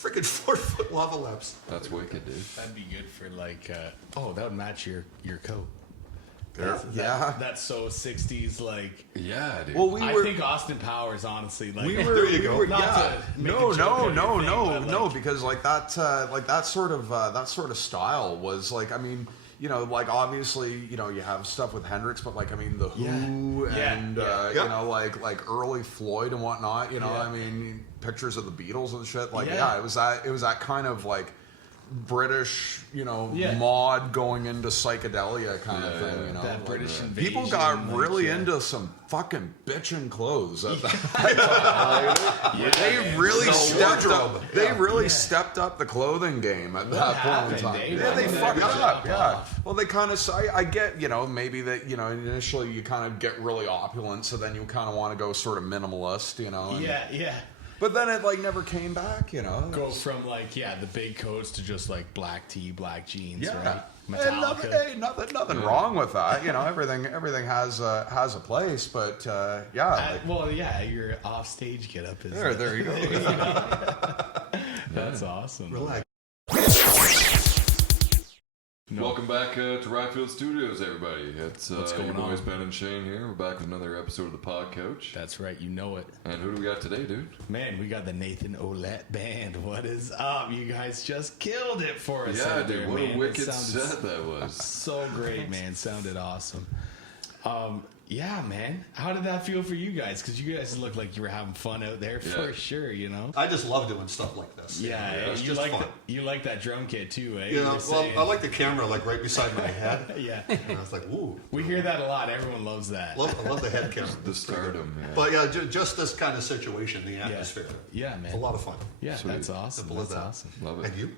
Freaking 4-foot lava lamps. That's wicked, dude. That'd be good for like, that would match your coat. That's so 60s, like. Yeah, dude. Well, I think Austin Powers, honestly, like. There you go. No, because like that sort of style was like, I mean, you know, like obviously, you know, you have stuff with Hendrix, but like, I mean, the Who and you know, like early Floyd and whatnot. You know, I mean, pictures of the Beatles and shit. Like, it was that kind of like British, you know, mod going into psychedelia kind of thing. You know, that like, British invasion. People got really into some fucking bitchin' clothes at that time. They really stepped up. They really stepped up the clothing game at that point in time. They fucked up. Yeah. Well, they kind of. I get, you know, maybe that, you know, initially you kind of get really opulent, so then you kind of want to go sort of minimalist, you know. And, but then it like never came back, you know. Go from like the big coats to just like black tee, black jeans, right? And nothing wrong with that, you know. Everything has a place, but your off stage get up is there you go. That's awesome. Relax. Welcome back to Ryfield Studios, everybody. It's What's going your boys on? Ben and Shane here. We're back with another episode of the Podcouch. That's right, you know it. And who do we got today, dude? Man, we got the Nathan Ouellette Band. What is up? You guys just killed it for us. Yeah, out dude, there, what man. a wicked set that was. So great, man. Sounded awesome. Yeah, man. How did that feel for you guys? Because you guys looked like you were having fun out there for sure, you know? I just love doing stuff like this. Yeah, you like you like that drum kit too, eh? You know, well, I like the camera like right beside my head. Yeah. And I was like, ooh. We hear that a lot. Everyone loves that. I love the head camera. The stardom, yeah. But yeah, just this kind of situation, the atmosphere. Yeah, man. It's a lot of fun. Yeah, Sweet. that's awesome. Simple as That's that. awesome. Love it. And you?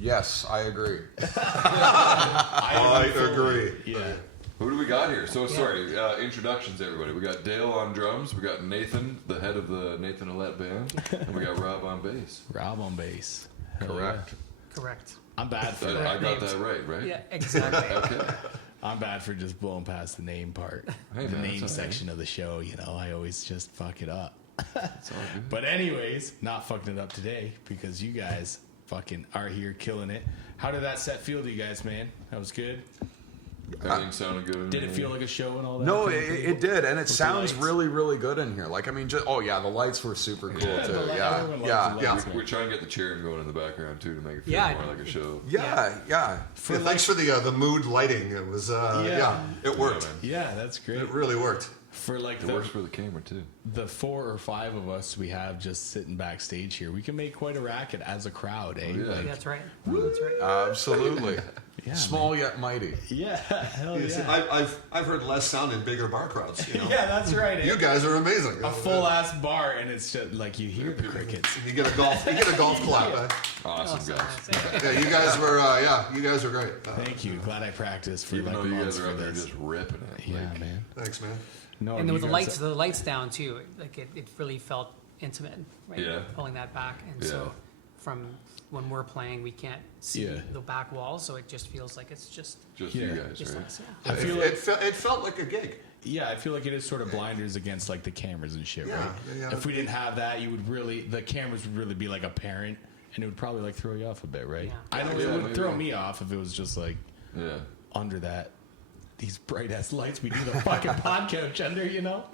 Yes, I agree. I agree. Yeah. Who do we got here? So, sorry, introductions, everybody. We got Dale on drums. We got Nathan, the head of the Nathan Ouellette Band. And we got Rob on bass. Rob on bass. Correct. Correct. I'm bad for I got that right? Yeah, exactly. Okay. I'm bad for just blowing past the name part. Hey, the man, name that's all right. section of the show, you know, I always just fuck it up. That's all good. But anyways, not fucking it up today because you guys fucking are here killing it. How did that set feel to you guys, man? That was good? Everything sounded good. Did it feel like a show and all that? No, it did, and it sounds lights? really, really good in here. Like, I mean, the lights were super cool too. Everyone Yeah, loves the yeah, lights, man. We're trying to get the cheering going in the background too to make it feel Yeah, more like a show. Yeah. Yeah, thanks for the mood lighting. It was it worked. Yeah, that's great. It really worked. For like It works for the camera too. the 4 or 5 of us we have just sitting backstage here, we can make quite a racket as a crowd, eh? Oh, yeah. Like, That's right. That's right. Absolutely. Yeah, Small yet mighty. yeah, hell You see, yeah. I've heard less sound in bigger bar crowds. You know? Yeah, that's right. Eh? You guys are amazing. A full ass bar, and it's just like you hear the crickets. You get a golf Yeah. clap. Awesome, Oh, so guys. nice. Yeah, you guys were you guys were great. Thank you. Glad I practiced for Even like though you months guys are for up there this. just ripping it. Yeah, like, man. Thanks, man. No, And you with the guys- lights down too, like it really felt intimate, right? Yeah. Pulling that back, and Yeah. so from when we're playing, we can't see Yeah. the back walls, so it just feels like it's just Just Yeah. you guys, just right? us. I Yeah. feel It, like it felt like a gig. yeah, I feel like it is sort of blinders against like the cameras and shit, Yeah, right? yeah. If we didn't have that, the cameras would really be like apparent, and it would probably like throw you off a bit, right? Yeah. I know Yeah, it would maybe. throw me off if it was just like Yeah. under that these bright ass lights we do the fucking Podcouch under, you know?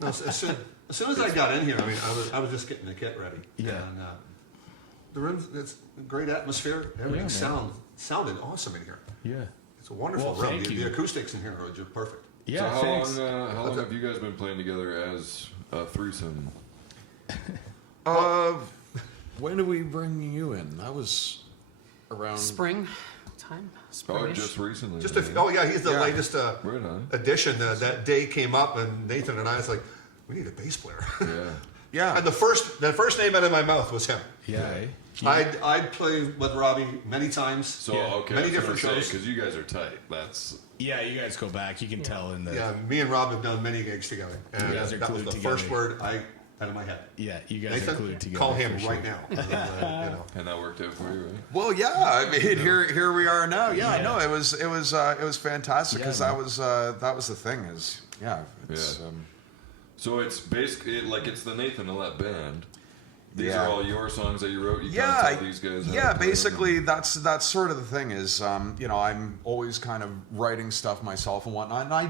No, as soon as I got in here, I mean, I was just getting the kit ready. Yeah. And the room, it's a great atmosphere. Everything man. sounded awesome in here. Yeah. It's a wonderful Well, room. thank The you. acoustics in here are just perfect. Yeah, So thanks. how long have you guys been playing together as a threesome? When did we bring you in? That was around Spring time. Oh, Spring-ish. just recently. Just he's the latest Right on. addition. That day came up, and Nathan and I was like, we need a bass player. Yeah. And the first name out of my mouth was him. Yeah. eh? I'd played with Robbie many times. So Yeah. okay, Many different shows. because you guys are tight. That's Yeah, you guys go back. You can tell in the Yeah, me and Rob have done many gigs together. And You guys are that was glued the together. first word out of my head. yeah, you guys are glued Nathan, together. call him for sure. right now. You know. and that worked out for you, right? well, yeah. I mean, here we are now. Yeah, Yeah. no, it was fantastic because Yeah, that was the thing is it's Yeah. um, So it's basically it's the Nathan Ouellette Band. These are all your songs that you wrote. You Yeah, can't tell these guys. How to play them. basically that's sort of the thing is, you know, I'm always kind of writing stuff myself and whatnot. And I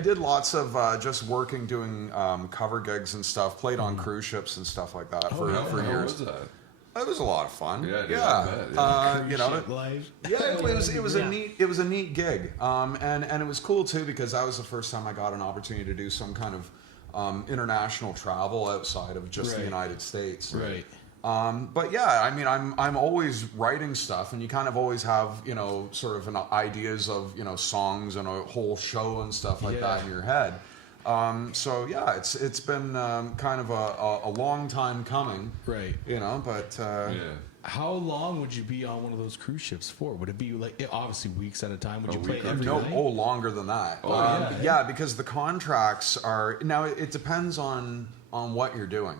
did lots of just working, doing cover gigs and stuff. Played on cruise ships and stuff like that for How years. was that? It was a lot of fun. Yeah, dude, I bet, yeah. You know, Live. yeah, it was a neat gig, and it was cool too because that was the first time I got an opportunity to do some kind of international travel outside of just the Right. United States. Right. But yeah, I mean, I'm always writing stuff, and you kind of always have, you know, sort of ideas of, you know, songs and a whole show and stuff like that in your head. So yeah, it's been kind of a long time coming, Right. you know, but Yeah. How long would you be on one of those cruise ships for? Would it be like obviously weeks at a time? Would you play week or every no, night? longer than that. yeah. Because the contracts are now. It depends on what you're doing,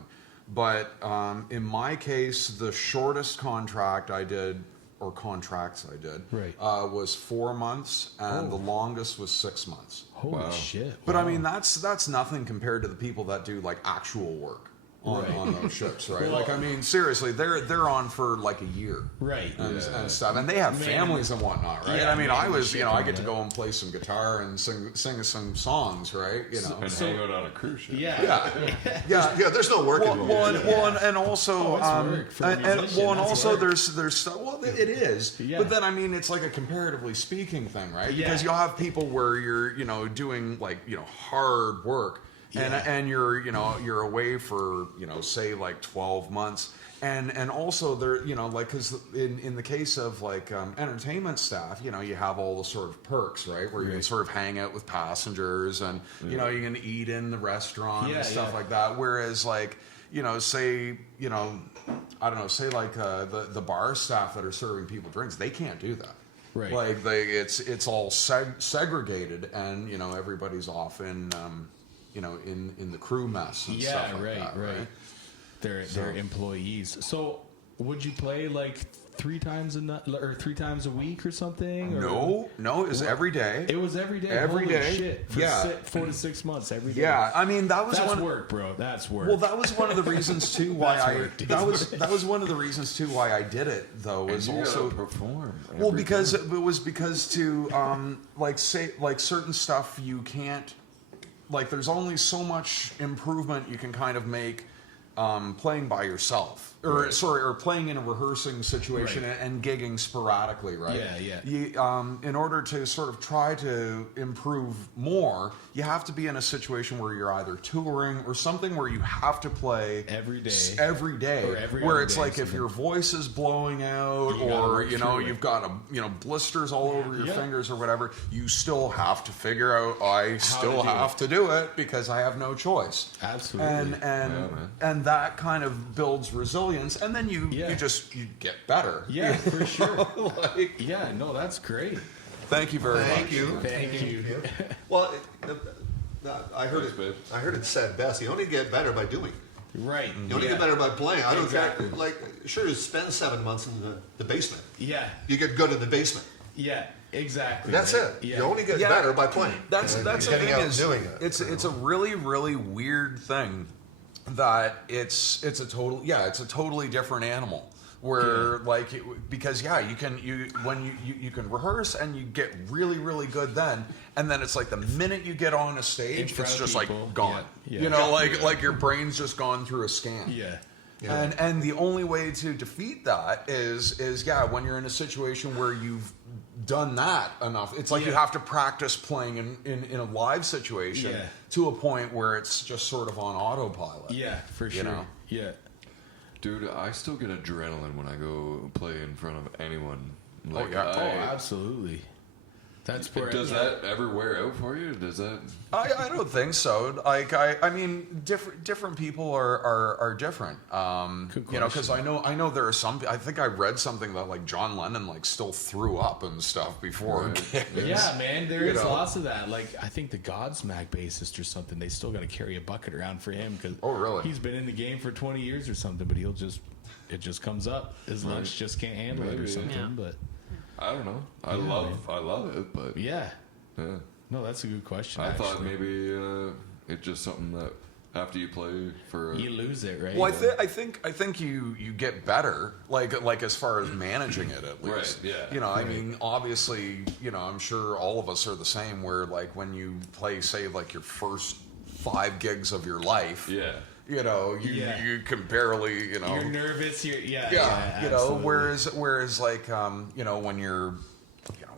but in my case, the shortest contract I did, or contracts I did, Right. was 4 months, and the longest was 6 months. Holy Wow. shit! But I Wow. mean, that's nothing compared to the people that do like actual work on those ships, right? Well- Like, I mean, seriously, they're on for like a year. Right. And stuff, and they have families and whatnot, right? Yeah, I mean, man, I was, shit you know, I on get to that. go and play some guitar and sing some songs, right? You know, And hang out on a cruise ship. Yeah. yeah. Yeah, there's no work involved. And also, it's work for a and musician, that's also work. there's stuff. Well, it is, Yeah. but then I mean, it's like a comparatively speaking thing, right? Because Yeah. you'll have people where you're, you know, doing like, you know, hard work, and you're, you know, you're away for, you know, say like 12 months. And also there, you know, like, because in the case of like entertainment staff, you know, you have all the sort of perks, right, where you can sort of hang out with passengers, and you know, you can eat in the restaurant and stuff like that. Whereas like, you know, say, you know, I don't know, say like the bar staff that are serving people drinks, they can't do that. Right. Like it's all segregated, and you know, everybody's off in you know, in the crew mess and stuff like that, right? They're employees. So would you play like 3 times a night or 3 times a week or something? Or? No, it was every day. It was every day. Every Holy day. shit. For Yeah. 4 to 6 months every day. Yeah, I mean that was That's one. work, bro. That's work. Well, that was one of the reasons too why That's I work, dude. that was one of the reasons too why I did it though, was And you also gotta perform. well every because time. it was because to like say like certain stuff you can't, like there's only so much improvement you can kind of make playing by yourself, or or playing in a rehearsing situation and gigging sporadically, right? Yeah. You, in order to sort of try to improve more, you have to be in a situation where you're either touring or something where you have to play Every day. every day, Or every where other it's day, like if something. your voice is blowing out, You gotta or work you know through it. you've got blisters all over your Yeah. fingers or whatever, you still have to figure out. I still do have to do it because I have no choice. Absolutely. And that kind of builds resilience, and then you Yeah. you get better. Yeah, for sure. Like, Yeah, no, that's great. thank you very much. Thank you. Thank you. Well, I heard Thanks, babe. it. I heard it said best. You only get better by doing. Right. You only yeah. get better by playing. I don't Exactly. care. Like, sure, you spend 7 months in the basement. Yeah. You get good in the basement. Yeah. Exactly. That's right. it. Yeah. You only get Yeah. better by playing. That's And the getting thing out is and doing it. it's a really weird thing that it's a totally different animal. Where like because you can rehearse and you get really good then, and then it's like the minute you get on a In stage, front it's of just people. like gone. Yeah. You know, like your brain's just gone through a scan. Yeah. And the only way to defeat that is when you're in a situation where you've done that enough. It's like you have to practice playing in a live situation to a point where it's just sort of on autopilot. Yeah, for sure. know? Yeah. Dude, I still get adrenaline when I go play in front of anyone. Like, yeah. Absolutely. That's where Does that ever wear out for you? Does that? I don't think so. Like I mean, different people are different. Good You know, because question. I know there are some. I think I read something that like John Lennon like still threw up and stuff before. gigs. Yeah, man, there You is know? lots of that. Like, I think the Godsmack bassist or something, they still got to carry a bucket around for him because Oh, really? he's been in the game for 20 years or something, but it just comes up. His lunch just can't handle it or Maybe. something. Yeah. But I don't know. I love it, but yeah, yeah. no, that's a good question. I thought actually. maybe it's just something that after you play for? You lose it, right? Well, I think you get better, like as far as managing it at least. Right, yeah. You know, I mean, obviously, you know, I'm sure all of us are the same. Where like when you play, say, like your first 5 gigs of your life. Yeah. You know, you can barely, you know. You're nervous. You know. Whereas like you know, when you're, you know,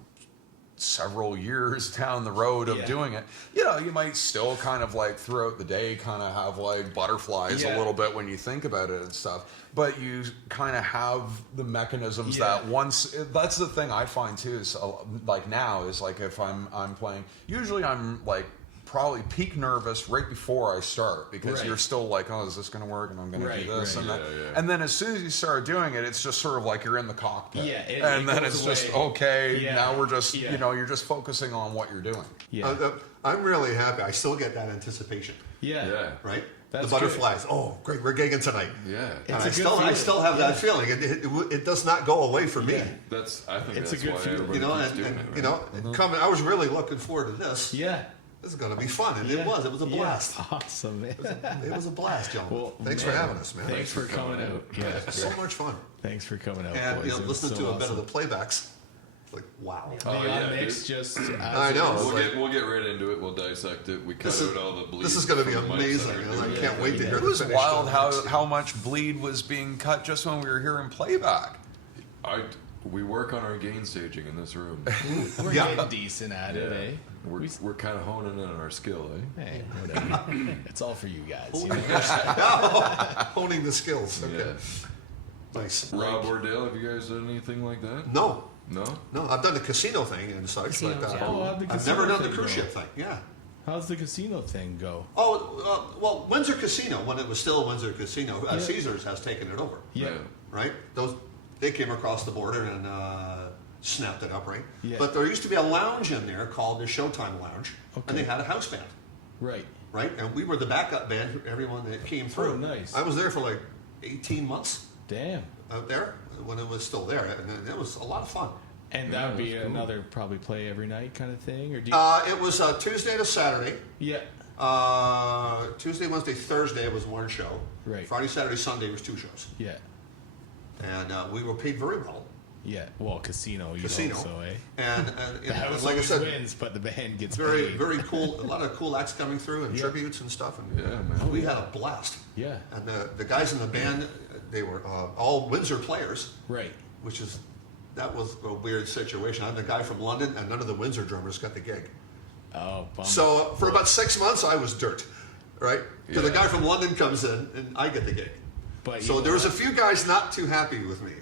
several years down the road of doing it, you know, you might still kind of like throughout the day kind of have like butterflies a little bit when you think about it and stuff, but you kind of have the mechanisms that once, that's the thing I find too, is like now is like if I'm playing, usually I'm like probably peak nervous right before I start because you're still like, oh, is this going to work? And I'm going to do this and that. And then as soon as you start doing it, it's just sort of like you're in the cockpit. And then it's just, okay, now we're just, you know, you're just focusing on what you're doing. I'm really happy. I still get that anticipation. Right? That's the butterflies. Good. Oh, great! We're gigging tonight. Yeah, and I still have that feeling. It does not go away from me. I think it's that's a good why feeling. You know, you know, coming. I was really looking forward to this. This is going to be fun, and it was a blast. Awesome, man. It was a blast, gentlemen. Well, thanks for having us, man. Thanks for coming out. Yeah, so much fun. Thanks for coming out, and boys. You know, listening to a bit of the playbacks. Like, wow. Mix just I know. We'll get right into it. We'll dissect it. We cut out all the bleed. This is going to be amazing. I can't wait to hear. It was wild how much bleed was being cut just when we were hearing playback. We work on our gain staging in this room. We're getting decent at it, eh? We're kind of honing in on our skill, eh? Hey, whatever. It's all for you guys. Honing the skills. Okay. Yeah. Nice. Rob Ordale, have you guys done anything like that? No. No? No, I've done the casino thing and such, but I've never done the cruise ship thing. Yeah. How's the casino thing go? Oh, well, Windsor Casino, when it was still Windsor Casino, Caesars has taken it over. Yeah. Right? They came across the border and snapped it up, right? Yeah. But there used to be a lounge in there called the Showtime Lounge, and they had a house band. Right. Right? And we were the backup band for everyone that came through. Oh, nice. I was there for like 18 months. Damn. Out there when it was still there, and it was a lot, of fun. And that would be another probably play every night kind of thing, or do you... It was Tuesday to Saturday. Yeah. Tuesday, Wednesday, Thursday was one show. Right. Friday, Saturday, Sunday was 2 shows. Yeah. And we were paid very well. Yeah. Well, casino. Also, eh? And the house like I said, wins, but the band gets very paid. very cool. A lot of cool acts coming through and tributes and stuff. And man. we had a blast. Yeah. And the guys in the band, they were all Windsor players. Right. That was a weird situation. I'm the guy from London, and none of the Windsor drummers got the gig. Oh, bummer. So for about 6 months, I was dirt, right? So the guy from London comes in, and I get the gig. But so there was a few guys not too happy with me.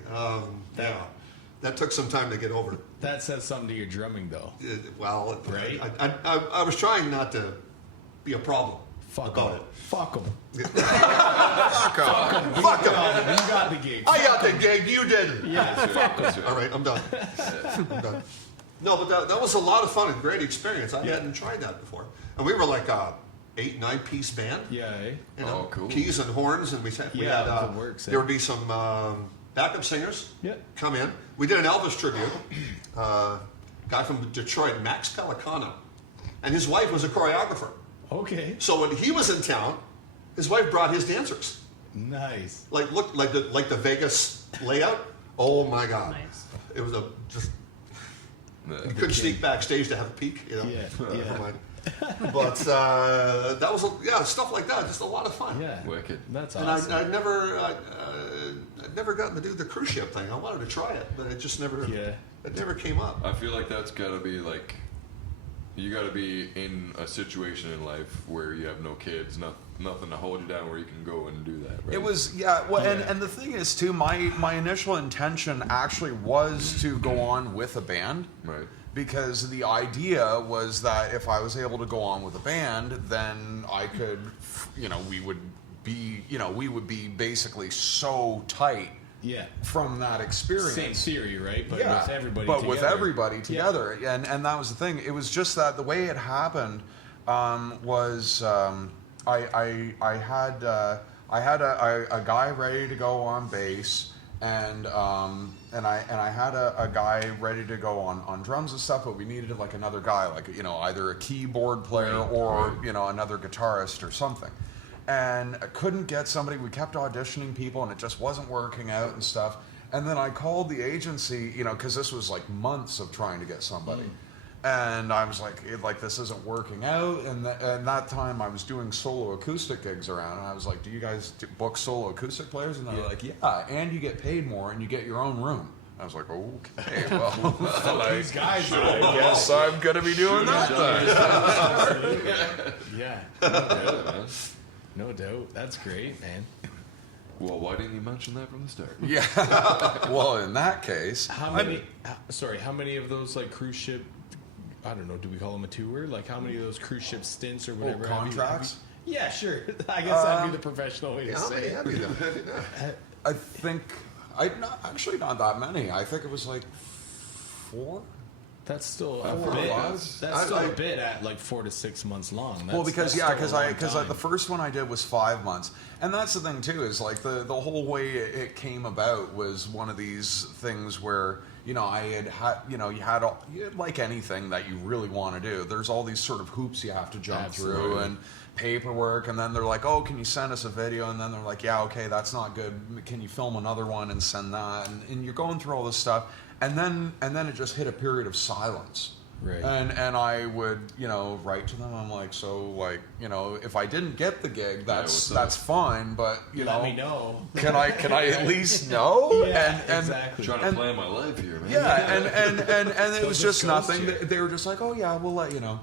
That took some time to get over. That says something to your drumming, though. Well, right? I was trying not to be a problem about it. Fuck them. Fuck them. Fuck them. You got the gig. I got the gig. You didn't. Yeah. Fuck them. All right, I'm done. I'm done. No, but that was a lot of fun and great experience. I hadn't tried that before. And we were like a 8-9 piece band. Yeah. Eh? You know, cool. Keys and horns, and we had there would be some backup singers come in. We did an Elvis tribute. Guy from Detroit, Max Pelicano, and his wife was a choreographer. Okay. So when he was in town, his wife brought his dancers. Nice. Like the Vegas layout. Oh my God. Nice. It was you couldn't sneak backstage to have a peek, you know. Yeah. Mind. But that was stuff like that. Just a lot of fun. Yeah. Wicked. That's And awesome. I'd never gotten to do the cruise ship thing. I wanted to try it, but it just never. It never came up. I feel like that's got to be like, you got to be in a situation in life where you have no kids, nothing to hold you down, where you can go and do that. Right? It was and the thing is too, my initial intention actually was to go on with a band, right? Because the idea was that if I was able to go on with a band, then I could, we would be basically so tight. Yeah. From that experience. Same theory, right? But with everybody but together. with everybody together. Yeah. And that was the thing. It was just that the way it happened was I had a guy ready to go on bass, and I had a guy ready to go on drums and stuff, but we needed like another guy, like either a keyboard player or another guitarist or something. and I couldn't get somebody. We kept auditioning people, and it just wasn't working out and stuff. And then I called the agency, you know, because this was like months of trying to get somebody. And I was like, this isn't working out. And that time I was doing solo acoustic gigs around. And I was like, do you guys book solo acoustic players? And they were like, yeah, and you get paid more and you get your own room. I was like, okay, well, These guys, I guess I'm going to be doing that then. Yeah. No doubt. That's great, man. Well, why didn't you mention that from the start? Yeah. Well, in that case. How many of those like cruise ship, I don't know, do we call them a tour? Like how many of those cruise ship stints or whatever? Contracts? Yeah, sure. I guess that'd be the professional way to say it. I think, not that many. I think it was like 4. That's still a 4 bit. or 5. That's still a bit at like 4 to 6 months long. Because the first one I did was 5 months, and that's the thing too, is like the whole way it came about was one of these things where, you know, you had like anything that you really want to do, there's all these sort of hoops you have to jump through and paperwork, and then they're like, oh, can you send us a video? And then they're like, yeah, okay, that's not good, can you film another one and send that? And you're going through all this stuff, and then it just hit a period of silence. Right. And I would, you know, write to them. I'm like, so, like, you know, if I didn't get the gig, that's fine. But you let know, me know. Can I at least know? Yeah, and exactly. Trying to plan my life here, man. Yeah, and it was just nothing. you. They were just like, oh yeah, we'll let you know.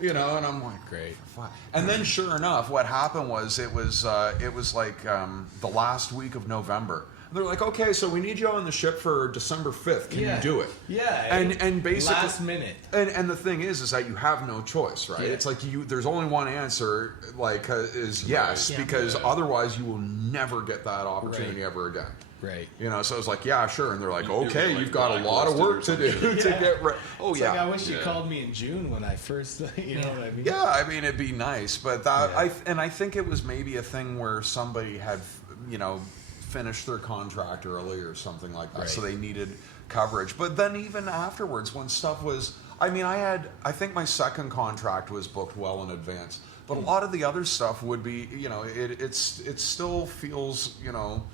You know, and I'm like, Great. fine. And then, sure enough, what happened was it was like the last week of November. They're like, okay, so we need you on the ship for December 5th. Can you do it? Yeah. And basically last minute. And the thing is that you have no choice, right? Yeah. It's like there's only one answer, like is yes, Right. because otherwise you will never get that opportunity Right. ever again. Right. You know, so it's like, yeah, sure, and they're like, You're okay, like you've got a lot of work to do to get ready. Oh It's yeah, like I wish you called me in June when I first, you know what I mean? yeah. I mean, it'd be nice, but that I think it was maybe a thing where somebody had, you know, finished their contract early or something like that, so they needed coverage. But then even afterwards, when stuff was, I mean, I think my second contract was booked well in advance, but a lot of the other stuff would be, you know, it still feels, you know,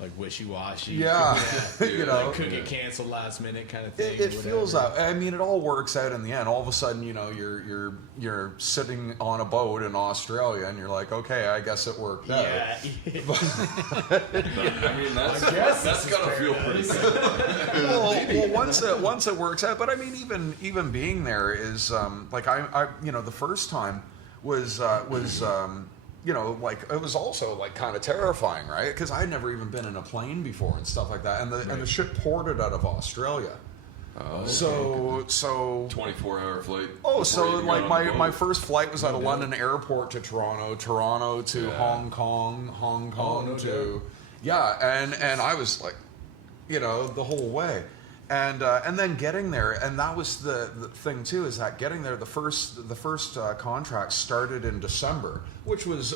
Like wishy-washy. Yeah. You know, like could get canceled last minute kind of thing. it feels that. I mean, it all works out in the end. All of a sudden, you know, you're sitting on a boat in Australia, and you're like, okay, I guess it worked out. Yeah. I mean, that's gotta feel pretty good. Well, once it works out. But I mean, even being there is like I you know, the first time was you know, like it was also like kind of terrifying, right? Because I'd never even been in a plane before and stuff like that, and the ship ported out of Australia. Oh, So 24-hour flight. Oh, so before you like got on the my boat. first flight was out of London Airport to Toronto to Hong Kong to and I was like, you know, the whole way. And then getting there, and that was the thing too, is that getting there, the first contract started in December, which was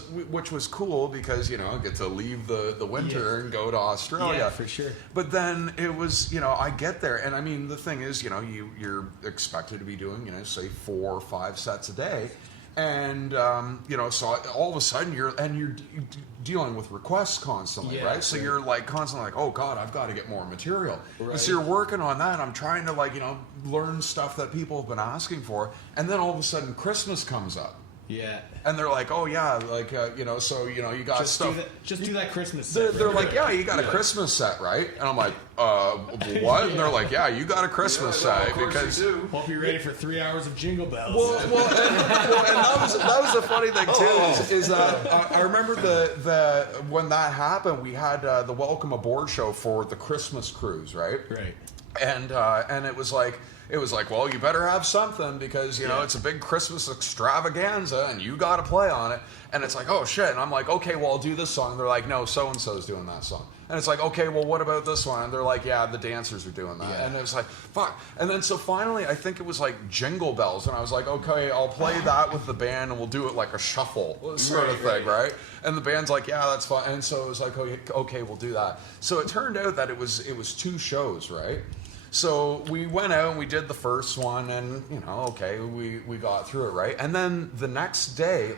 cool because, you know, I get to leave the winter and go to Australia. Yeah, for sure. But then it was, you know, I get there, and I mean, the thing is, you know, you're expected to be doing, you know, say 4 or 5 sets a day. And you know, so all of a sudden you're dealing with requests constantly, right? So you're like constantly like, oh God, I've got to get more material. And so you're working on that. I'm trying to, like, you know, learn stuff that people have been asking for, and then all of a sudden Christmas comes up. Yeah. And they're like, oh yeah, like you know, so you know, you got stuff. Do that Christmas set. They're like, yeah, you got a Christmas set, right? And I'm like, what? And they're like, yeah, you got a Christmas set because. Hope you're ready for 3 hours of Jingle Bells. And that was the funny thing too. Is that I remember the when that happened, we had the Welcome Aboard show for the Christmas cruise, right? Right. And it was like, well, you better have something because, you know, it's a big Christmas extravaganza and you got to play on it. And it's like, oh shit. And I'm like, okay, well, I'll do this song. And they're like, no, so-and-so's doing that song. And it's like, okay, well, what about this one? And they're like, yeah, the dancers are doing that. Yeah. And it was like, fuck. And then so finally, I think it was like Jingle Bells. And I was like, okay, I'll play that with the band and we'll do it like a shuffle sort of thing, right? And the band's like, yeah, that's fine. And so it was like, okay, we'll do that. So it turned out that it was 2 shows, right? So we went out and we did the first one, and okay, we got through it, right? And then the next day,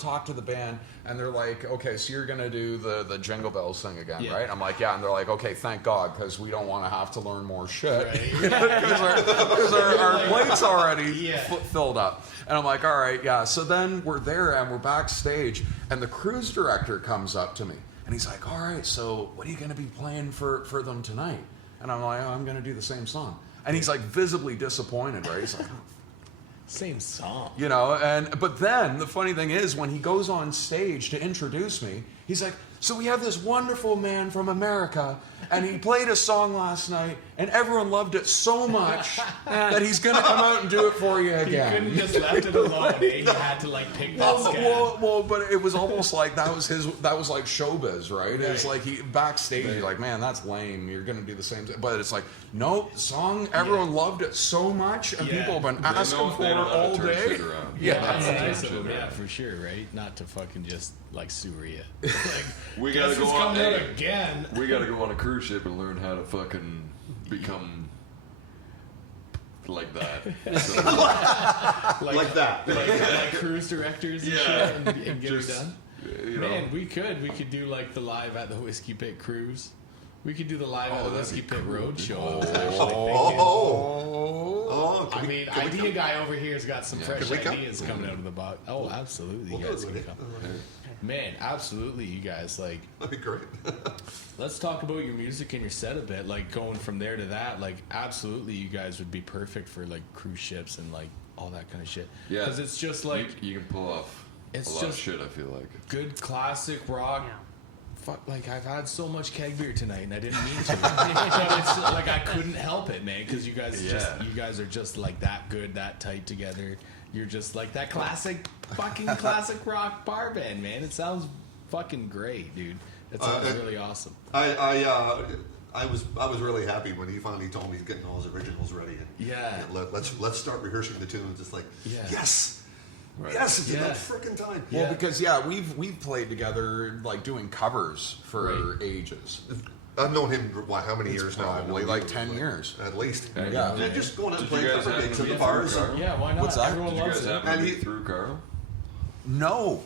talk to the band, and they're like, okay, so you're gonna do the Jingle Bells thing again, right? I'm like, yeah, and they're like, okay, thank God, because we don't want to have to learn more shit, because our plate's already filled up. And I'm like, all right, yeah. So then we're there and we're backstage, and the cruise director comes up to me, and he's like, all right, so what are you gonna be playing for them tonight? And I'm like, oh, I'm going to do the same song. And he's like visibly disappointed, right? He's like, oh. Same song. But then the funny thing is when he goes on stage to introduce me, he's like, so we have this wonderful man from America, and he played a song last night, and everyone loved it so much that he's going to come out and do it for you again. You couldn't just left it alone, eh? You had to pick that scab. Well, but it was almost like that was like showbiz, right? It's like he backstage, you're like, man, that's lame. You're going to do the same thing. But it's like, no, song, everyone loved it so much, and people have been asking for it all day. That's nice of him, for sure, right? Not to fucking just sewer you. We gotta go on again. We gotta go on a cruise ship and learn how to fucking become like that. So, like that. Like cruise directors and shit and get just, it done. Man, we could do the live at the Whiskey Pit cruise. We could do the live at the Whiskey Pit Road show. I mean, idea guy over here has got some fresh ideas coming out of the box. Oh, absolutely, you guys can come. Man, absolutely, you guys. That'd be great. Let's talk about your music and your set a bit. Going from there to that, absolutely, you guys would be perfect for cruise ships and all that kind of shit. Yeah, because it's just you can pull off a lot of shit. I feel like good classic rock. Yeah. Fuck, I've had so much keg beer tonight, and I didn't mean to. But it's I couldn't help it, man, because you guys you guys are just that good, that tight together. You're just that classic rock bar band, man. It sounds fucking great, dude. It sounds really awesome. I was really happy when he finally told me he's getting all his originals ready. And let's start rehearsing the tunes. It's yes. Right. Yes, it's about freaking time. Well, because we've played together doing covers for ages. I've known him how many years now? Probably 10 years at least. Yeah. Just going out and playing cover gigs at the bars. Yeah, why not? What's that? Everyone loves it. Have to meet through Karl? No,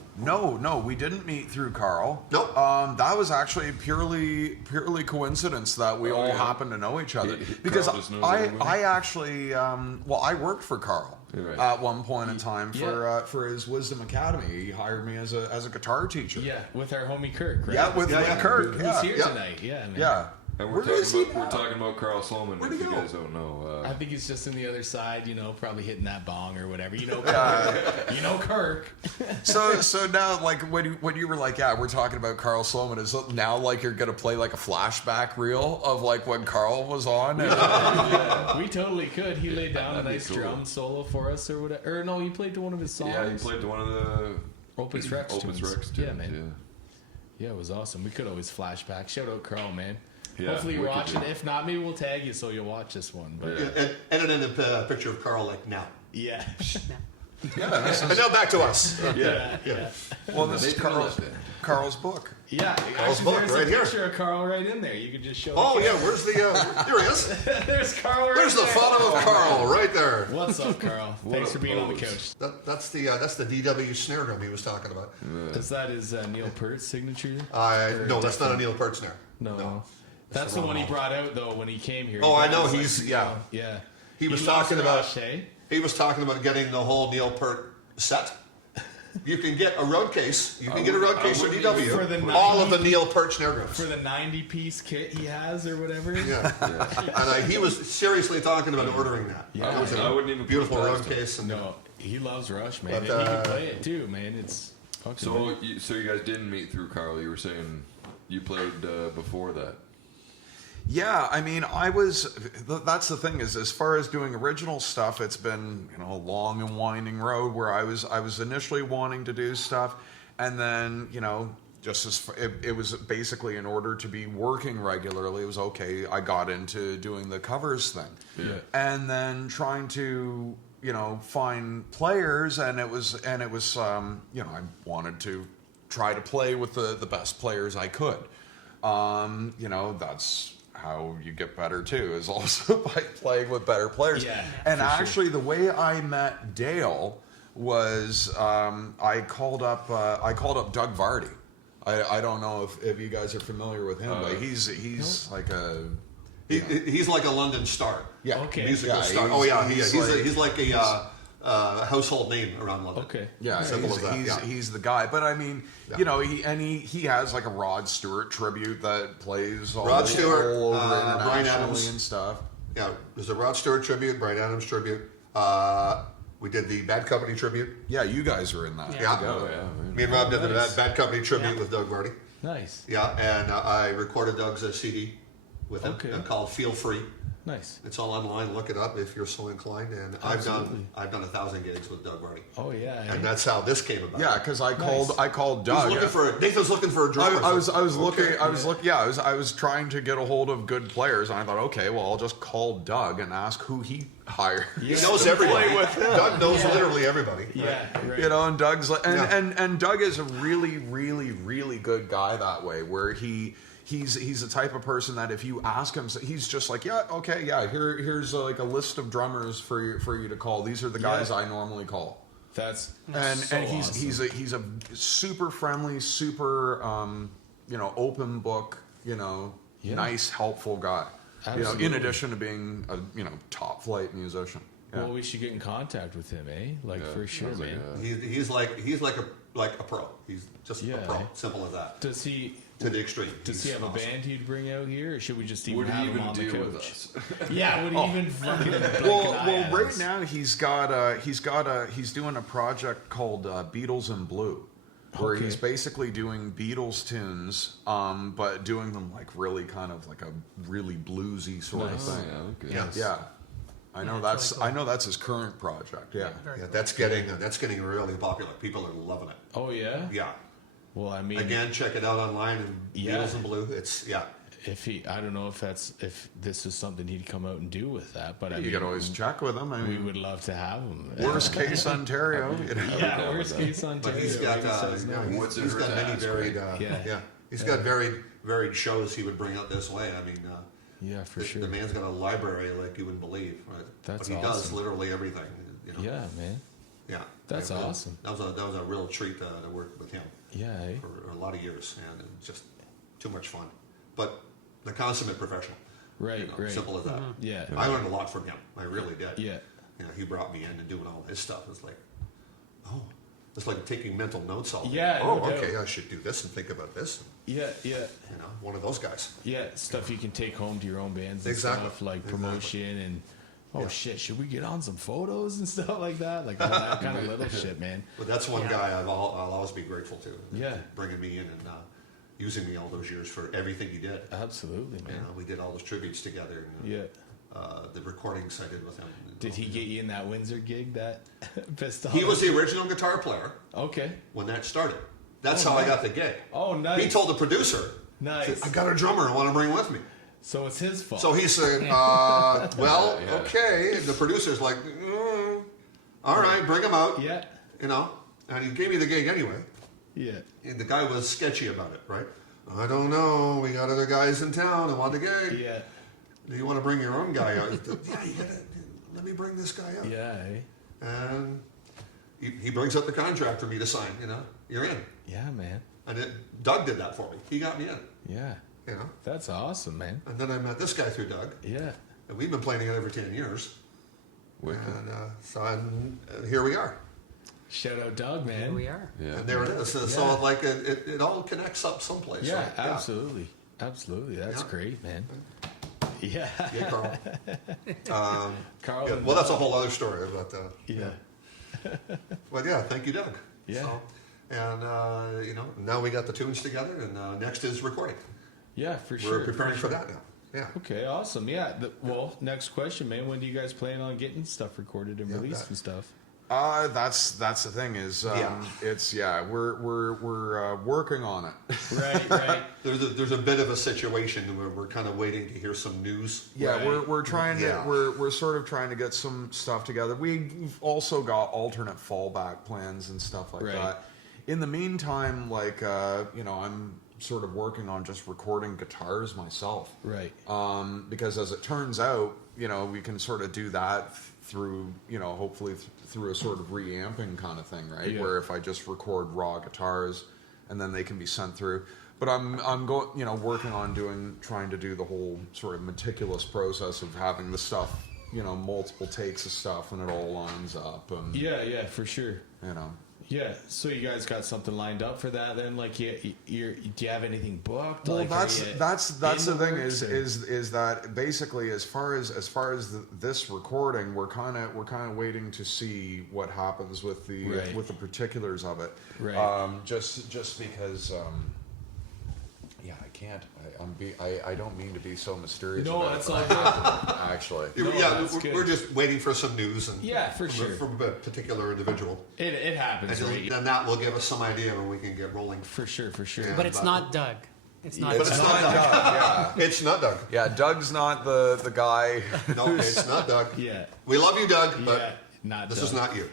we didn't meet through Karl. Nope. That was actually purely coincidence that we all happened to know each other. Because I actually, I worked for Karl at one point in time for his Wisdom Academy. He hired me as a guitar teacher. Yeah, with our homie Kirk, right? Yeah, with Kirk. Who's here tonight? Yeah, man. Yeah. And we're talking about Karl Sloman, if you guys don't know. I think he's just on the other side, probably hitting that bong or whatever. Kirk. So now, when you were we're talking about Karl Sloman, is it now you're gonna play a flashback reel of when Karl was on? We totally could. He laid down a nice drum solo for us or whatever. Or no, he played to one of his songs. Yeah, he played to one of the Opus Rex tunes. Yeah, man. Yeah, it was awesome. We could always flashback. Shout out Karl, man. Yeah, hopefully you're watching. If not, maybe we'll tag you so you'll watch this one. But and edit in a picture of Karl now. Yeah. And now back to us. Yeah. Well, this is Karl's book. Yeah, Karl's book there's right a here. picture of Karl right in there. You could just show. Oh yeah, where's the? Here he is. There's Karl. Right There's the photo of Karl right there. What's up, Karl? Thanks for being on the couch. That's the DW snare drum he was talking about. Is that his Neil Peart signature? No, that's not a Neil Peart snare. No. That's the one he brought out though when he came here. Oh, I know. He's He was talking about. He was talking about getting the whole Neil Peart set. You can get a road case. You can get a road case for DW. All of the Neil Peart snare drums. For the 90-piece kit he has or whatever. Yeah. And he was seriously talking about ordering that. Yeah. That was I wouldn't even beautiful road case. No, he loves Rush, man. And he can play it too, man. It's fucking so you guys didn't meet through Karl. You were saying you played before that. Yeah, I mean, that's the thing is, as far as doing original stuff, it's been, a long and winding road where I was initially wanting to do stuff, and then, it was basically in order to be working regularly, it was okay, I got into doing the covers thing. Yeah. And then trying to, find players, and it was I wanted to try to play with the best players I could. That's how you get better too is also by playing with better players. Yeah, and actually, the way I met Dale was I called up Doug Vardy. I don't know if you guys are familiar with him, but he's like a he's like a London star. Yeah, okay, musical star. He's like a household name around London. Okay, yeah, he's the guy. But I mean, he has like a Rod Stewart tribute that plays all over Bryan internationally Adams and stuff. Yeah, there's a Rod Stewart tribute, Bryan Adams tribute. We did the Bad Company tribute. Yeah, you guys were in that. Yeah. Me and Rob did the Bad Company tribute with Doug Vardy. Nice. Yeah, and I recorded Doug's CD with him called Feel Free. Nice. It's all online. Look it up if you're so inclined. And Absolutely. I've done 1,000 gigs with Doug Vardy. Oh yeah. And that's how this came about. Yeah, because I called Doug. Nathan's looking for a drummer. I was trying to get a hold of good players, and I thought, okay, well, I'll just call Doug and ask who he hired. He knows everybody. Doug knows literally everybody. Yeah, right. And Doug's like, and Doug is a really, really, really good guy that way, where he's the type of person that if you ask him, he's just like, here's like a list of drummers for you to call. These are the guys I normally call. That's and awesome. he's a super friendly, super open book, nice, helpful guy. Absolutely. In addition to being a top flight musician. Yeah. Well, we should get in contact with him, eh? For sure, man. He's like a pro. He's just a pro. Simple as that. Does he? To the extreme. Does he have a band he'd bring out here, or should we just even Would have he him even on the deal with couch? us? Yeah, would he even fucking? Well, right now he's doing a project called Beatles in Blue, where he's basically doing Beatles tunes, but doing them like really kind of like a really bluesy sort of thing. Yeah. I know that's his current project. Yeah. That's getting really popular. People are loving it. Oh yeah. Yeah. Well, I mean, again, check it out online and Beatles in Blue. It's I don't know if this is something he'd come out and do with that, but you can always check with him. We would love to have him. Worst case Ontario. Yeah, worst case Ontario. But he's got many varied. He's got varied shows he would bring out this way. I mean, yeah, for sure. The man's got a library like you wouldn't believe. Right? But he does literally everything. Yeah, man. Yeah, that's awesome. That was a real treat to work with him. Yeah, for a lot of years, and just too much fun. But the consummate professional. Right. Simple as that. Mm-hmm. Yeah. I learned a lot from him. I really did. Yeah. He brought me in and doing all his stuff. It's like, it's like taking mental notes all day. Yeah. Okay, I should do this and think about this. Yeah. One of those guys. Yeah, stuff you can take home to your own bands and stuff, like promotion and shit, should we get on some photos and stuff like that? Like all that kind of little shit, man. But that's one guy I'll always be grateful to. Yeah. Bringing me in and using me all those years for everything he did. Absolutely, man. We did all those tributes together. And, the recordings I did with him. Did he get you in that Windsor gig that pissed off? He was the original guitar player. Okay. When that started. That's how I got the gig. Oh, nice. He told the producer, nice. I got a drummer I want to bring with me. So it's his fault. So he said, okay. And the producer's like, all right, bring him out. Yeah. And he gave me the gig anyway. Yeah. And the guy was sketchy about it, right? I don't know. We got other guys in town that want the gig. Yeah. Do you want to bring your own guy out? Let me bring this guy out. Yeah. And he brings up the contract for me to sign. You're in. Yeah, man. And Doug did that for me. He got me in. Yeah. That's awesome, man. And then I met this guy through Doug. Yeah. And we've been playing together for 10 years. Wicked. And here we are. Shout out Doug, man. Here we are. Yeah. And there it is. So like it all connects up someplace. Yeah, right? Absolutely. Absolutely. That's great, man. Yeah. Yeah, Karl. Karl. Yeah, well, that's a whole other story about Yeah. But yeah, thank you, Doug. Yeah. So, and now we got the tunes together, and next is recording. Yeah, for sure. We're preparing for that now. Yeah. Okay, awesome. Yeah. Next question, man. When do you guys plan on getting stuff recorded and released and stuff? That's the thing is we're working on it. Right. There's a bit of a situation where we're kind of waiting to hear some news. Yeah, right. we're trying to we're sort of trying to get some stuff together. We've also got alternate fallback plans and stuff like that. In the meantime, I'm sort of working on just recording guitars myself. Right. Because as it turns out, we can sort of do that through, hopefully through a sort of reamping kind of thing, right? Yeah. Where if I just record raw guitars and then they can be sent through. But I'm going, working on trying to do the whole sort of meticulous process of having the stuff, multiple takes of stuff and it all lines up. And, yeah, for sure. Yeah, so you guys got something lined up for that then? Like, do you have anything booked? Well, like, that's the thing is that basically as far as this recording, we're kind of waiting to see what happens with the with the particulars of it. Right. Just because. Yeah, I can't. I don't mean to be so mysterious. No, about that's it, all good. Actually. We're just waiting for some news and for sure from a particular individual. It happens, right? And that will give us some idea when we can get rolling. For sure. Yeah, But it's not Doug. It's not. But it's not Doug. Yeah. It's not Doug. Yeah, Doug's not the guy. No, it's not Doug. Yeah. We love you, Doug, but not this Doug. is not you.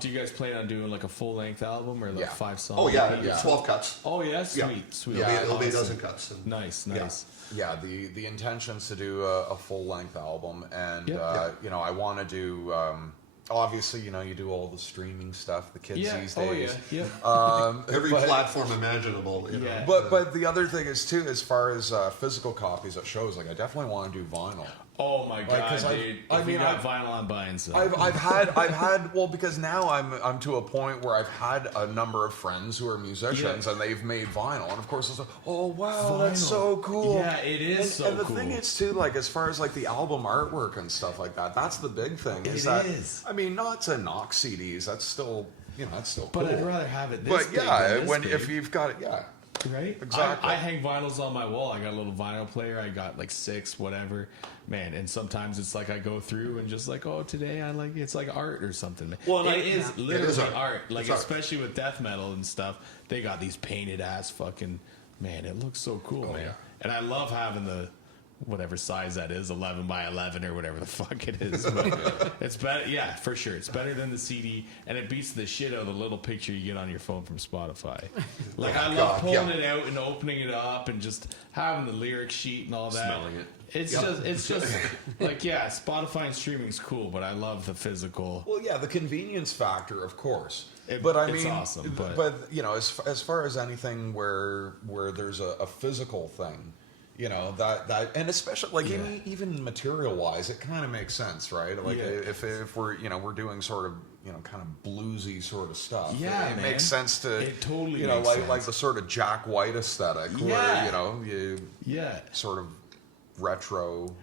Do you guys plan on doing like a full length album or like 5 songs? Oh yeah, 12 cuts. Oh yeah, sweet. It'll be a Awesome. dozen cuts. And Nice. Yeah, the intention's to do a full length album, and I want to do. Obviously, you do all the streaming stuff, the kids these days. Every platform imaginable. Yeah. But the other thing is too, as far as physical copies at shows, like I definitely want to do vinyl. Oh my god, 'cause dude! If we got vinyl, I'm buying some. I've had well, because now I'm to a point where I've had a number of friends who are musicians and they've made vinyl, and of course it's like, oh wow, that's so cool. Yeah, it is so cool. And the thing is too, like as far as like the album artwork and stuff like that, that's the big thing. It that, is. I mean, not to knock CDs, that's still that's still cool. But I'd rather have it this But big than this big. if you've got it, right? Exactly. I hang vinyls on my wall. I got a little vinyl player. I got like 6, whatever. Man, and sometimes it's like I go through and just like, oh, today I like it's like art or something. Well, it is literally art. Like it's especially with death metal and stuff, they got these painted ass fucking man. It looks so cool, man. Yeah. And I love having the whatever size that is, 11 by 11 or whatever the fuck it is. But it's better, yeah, for sure. It's better than the CD, and it beats the shit out of the little picture you get on your phone from Spotify. Like I love pulling it out and opening it up and just having the lyric sheet and all that. Smelling it. It's just like Spotify and streaming's cool, but I love the physical. Well, yeah, the convenience factor, of course. It's awesome. But as far as anything where there's a physical thing, that and especially like even material wise, it kind of makes sense, right? Like if we're we're doing sort of kind of bluesy sort of stuff, it makes sense to it totally makes sense. like the sort of Jack White aesthetic, where you sort of retro.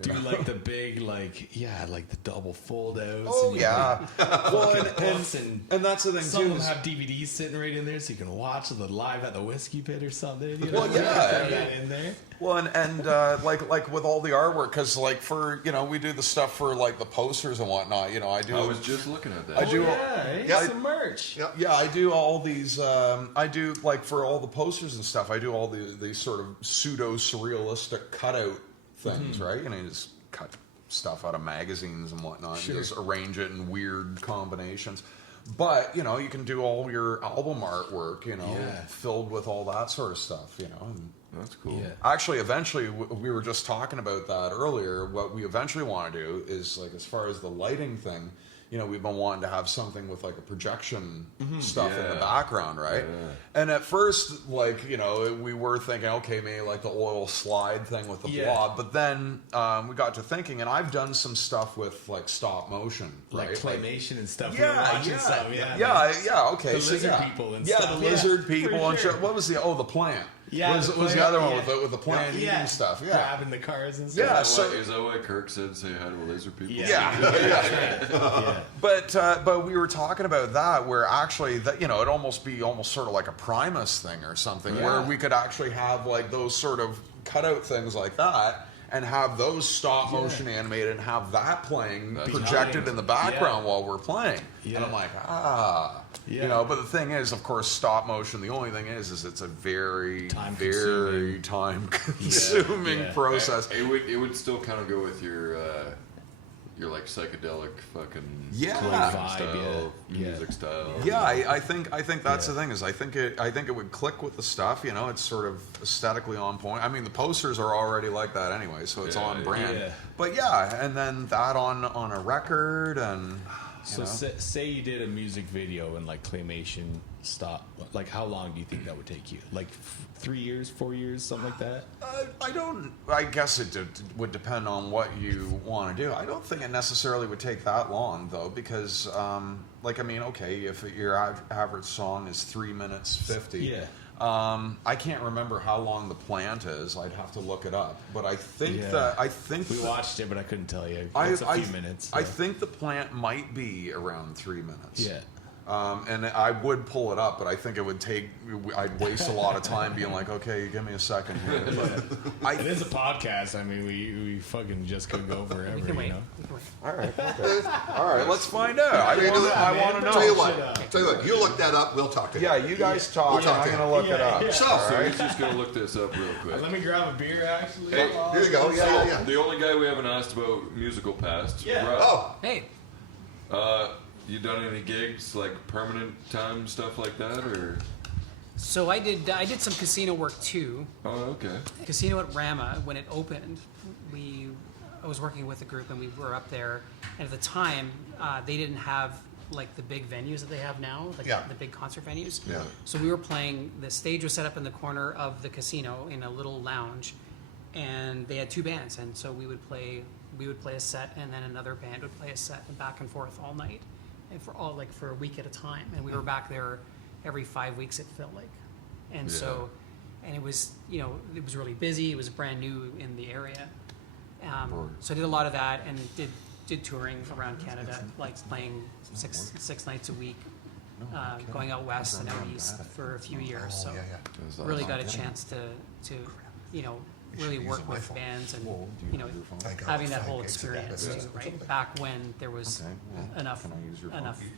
Do like the big like the double fold outs. Oh and yeah, well, and that's the thing some too. of them have DVDs sitting right in there, so you can watch the live at the Whiskey Pit or something. Well, yeah, that in there. Well, and like with all the artwork, because like for we do the stuff for like the posters and whatnot. I do. I was just looking at that. I do. Some merch. Yeah, I do all these. I do like for all the posters and stuff. I do all these sort of pseudo surrealistic cutout things, right? And I just cut stuff out of magazines and whatnot, and just arrange it in weird combinations. But you can do all your album artwork, filled with all that sort of stuff, And that's cool. Yeah. Actually, eventually, we were just talking about that earlier. What we eventually want to do is like as far as the lighting thing. We've been wanting to have something with like a projection stuff in the background, right? Yeah. And at first, like, we were thinking, okay, maybe like the oil slide thing with the blob. But then we got to thinking, and I've done some stuff with like stop motion, right? Like claymation and stuff. Yeah. Okay. The lizard people and stuff. Yeah, the lizard people and shit. What was the plant? Yeah, was the other one with the plant eating stuff? Yeah, grabbing the cars and stuff. Yeah, is that why Kirk said say hi to the lizard people? Yeah. But we were talking about that, where actually that it'd almost sort of like a Primus thing or something, where we could actually have like those sort of cutout things like that. And have those stop motion animated and have that playing projected in the background while we're playing. Yeah. And I'm like, but the thing is, of course, stop motion, the only thing is it's a very time consuming process. It would still kind of go with your your like psychedelic fucking music style. Yeah, I think that's the thing is I think it would click with the stuff. You know, it's sort of aesthetically on point. I mean, the posters are already like that anyway, so it's on brand. Yeah. But yeah, and then that on a record and. So say you did a music video and like claymation stop. Like how long do you think that would take you? Like 3 years, 4 years, something like that? I guess it would depend on what you want to do. I don't think it necessarily would take that long though, because if your average song is 3 minutes 50. Yeah. I can't remember how long the plant is. I'd have to look it up. But I think we watched it, but I couldn't tell you. It's a few minutes. I think the plant might be around 3 minutes. Yeah. And I would pull it up, but I think it would take. I'd waste a lot of time being like, okay, give me a second here. But it is a podcast. I mean, we fucking just couldn't go forever. We can wait. All right. Okay. All right. Let's find out. I want to know. Tell you what. You look that up. We'll talk to you. Yeah, you guys talk. We'll talk I'm going to look it up. Yeah. So he's just going to look this up real quick. Let me grab a beer, actually. Hey, here you go. Yeah. The only guy we haven't asked about musical past. Yeah. Rob. Oh. Hey. You done any gigs, like permanent time stuff like that, or? So I did some casino work too. Oh, okay. Casino at Rama, when it opened, I was working with a group and we were up there, and at the time they didn't have like the big venues that they have now, like the big concert venues. Yeah. So we were playing. The stage was set up in the corner of the casino in a little lounge, and they had 2 bands, and so we would play a set, and then another band would play a set, and back and forth all night. And for a week at a time, and we were back there every 5 weeks, it felt like, and so, and it was really busy. It was brand new in the area, so I did a lot of that and did touring around Canada, like playing six nights a week, going out west and out east for a few years. So really got a chance to really work with bands and having that whole experience too, right? Back when there was enough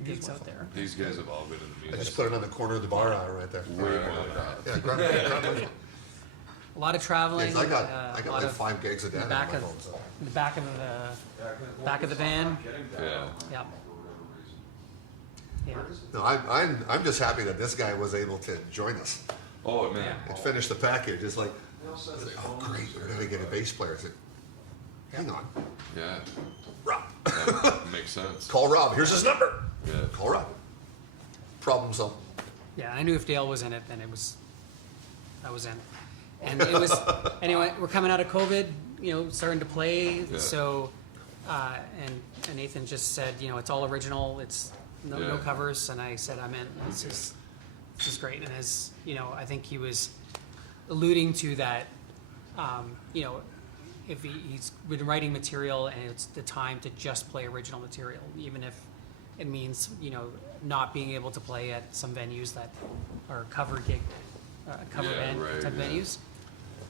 gigs out there. These guys have all been in the music. I just put it on the corner of the bar aisle right there. Way more than that. Yeah, grab it. A lot of traveling. I got like 5 gigs a day. In the back of the van. Yeah. Yeah. No, I'm just happy that this guy was able to join us. Oh man. And finish the package. It's like, oh great, we're gonna get a bass player. I said, hang on. Yeah. Rob. That makes sense. Call Rob. Here's his number. Yeah. Call Rob. Problem solved. Yeah, I knew if Dale was in it, then I was in. And it was, anyway, we're coming out of COVID, starting to play. Yeah. So, and Nathan just said, it's all original. It's no covers. And I said, I'm in. This is great. And as, I think he was alluding to that, if he's been writing material and it's the time to just play original material, even if it means, not being able to play at some venues that are cover band type venues.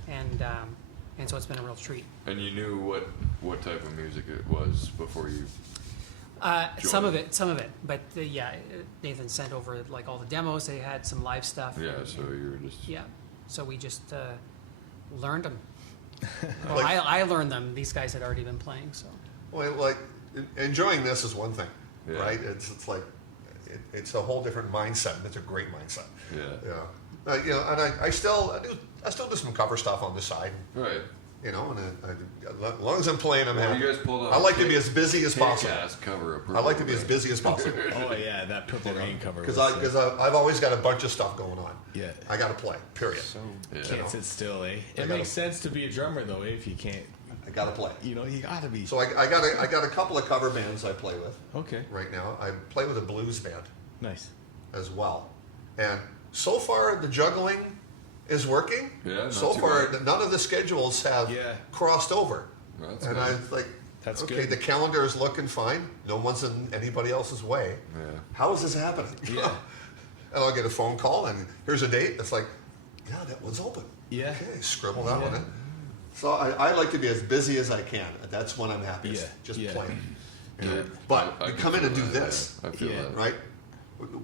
And so it's been a real treat. And you knew what type of music it was before you some of it, but Nathan sent over like all the demos. They had some live stuff. Yeah, so you were just so we just learned them. Well, I learned them. These guys had already been playing. So well, like enjoying this is one thing, right? It's like it's a whole different mindset. And it's a great mindset. Yeah. And I still do some cover stuff on the side. Right. And as long as I'm playing, I'm happy. You guys pulled I like to be as busy as possible. Cover I like to be as busy as possible. Oh yeah, that Purple Rain cover. Because I've always got a bunch of stuff going on. Yeah. I got to play. Period. So can't sit still, eh? It makes sense to be a drummer though, if you can't. I got to play. You got to be. So I got a couple of cover bands I play with. Okay. Right now, I play with a blues band. Nice. As well, and so far the juggling is working. Yeah. So far, none of the schedules have crossed over. That's and good. I was like, that's okay, good. The calendar is looking fine. No one's in anybody else's way. Yeah. How is this happening? Yeah. And I'll get a phone call, and here's a date. It's like, yeah, that one's open. Yeah. Okay, scribble that one in. So I like to be as busy as I can. That's when I'm happiest. Just playing. But we come in and do this. I feel that. Right?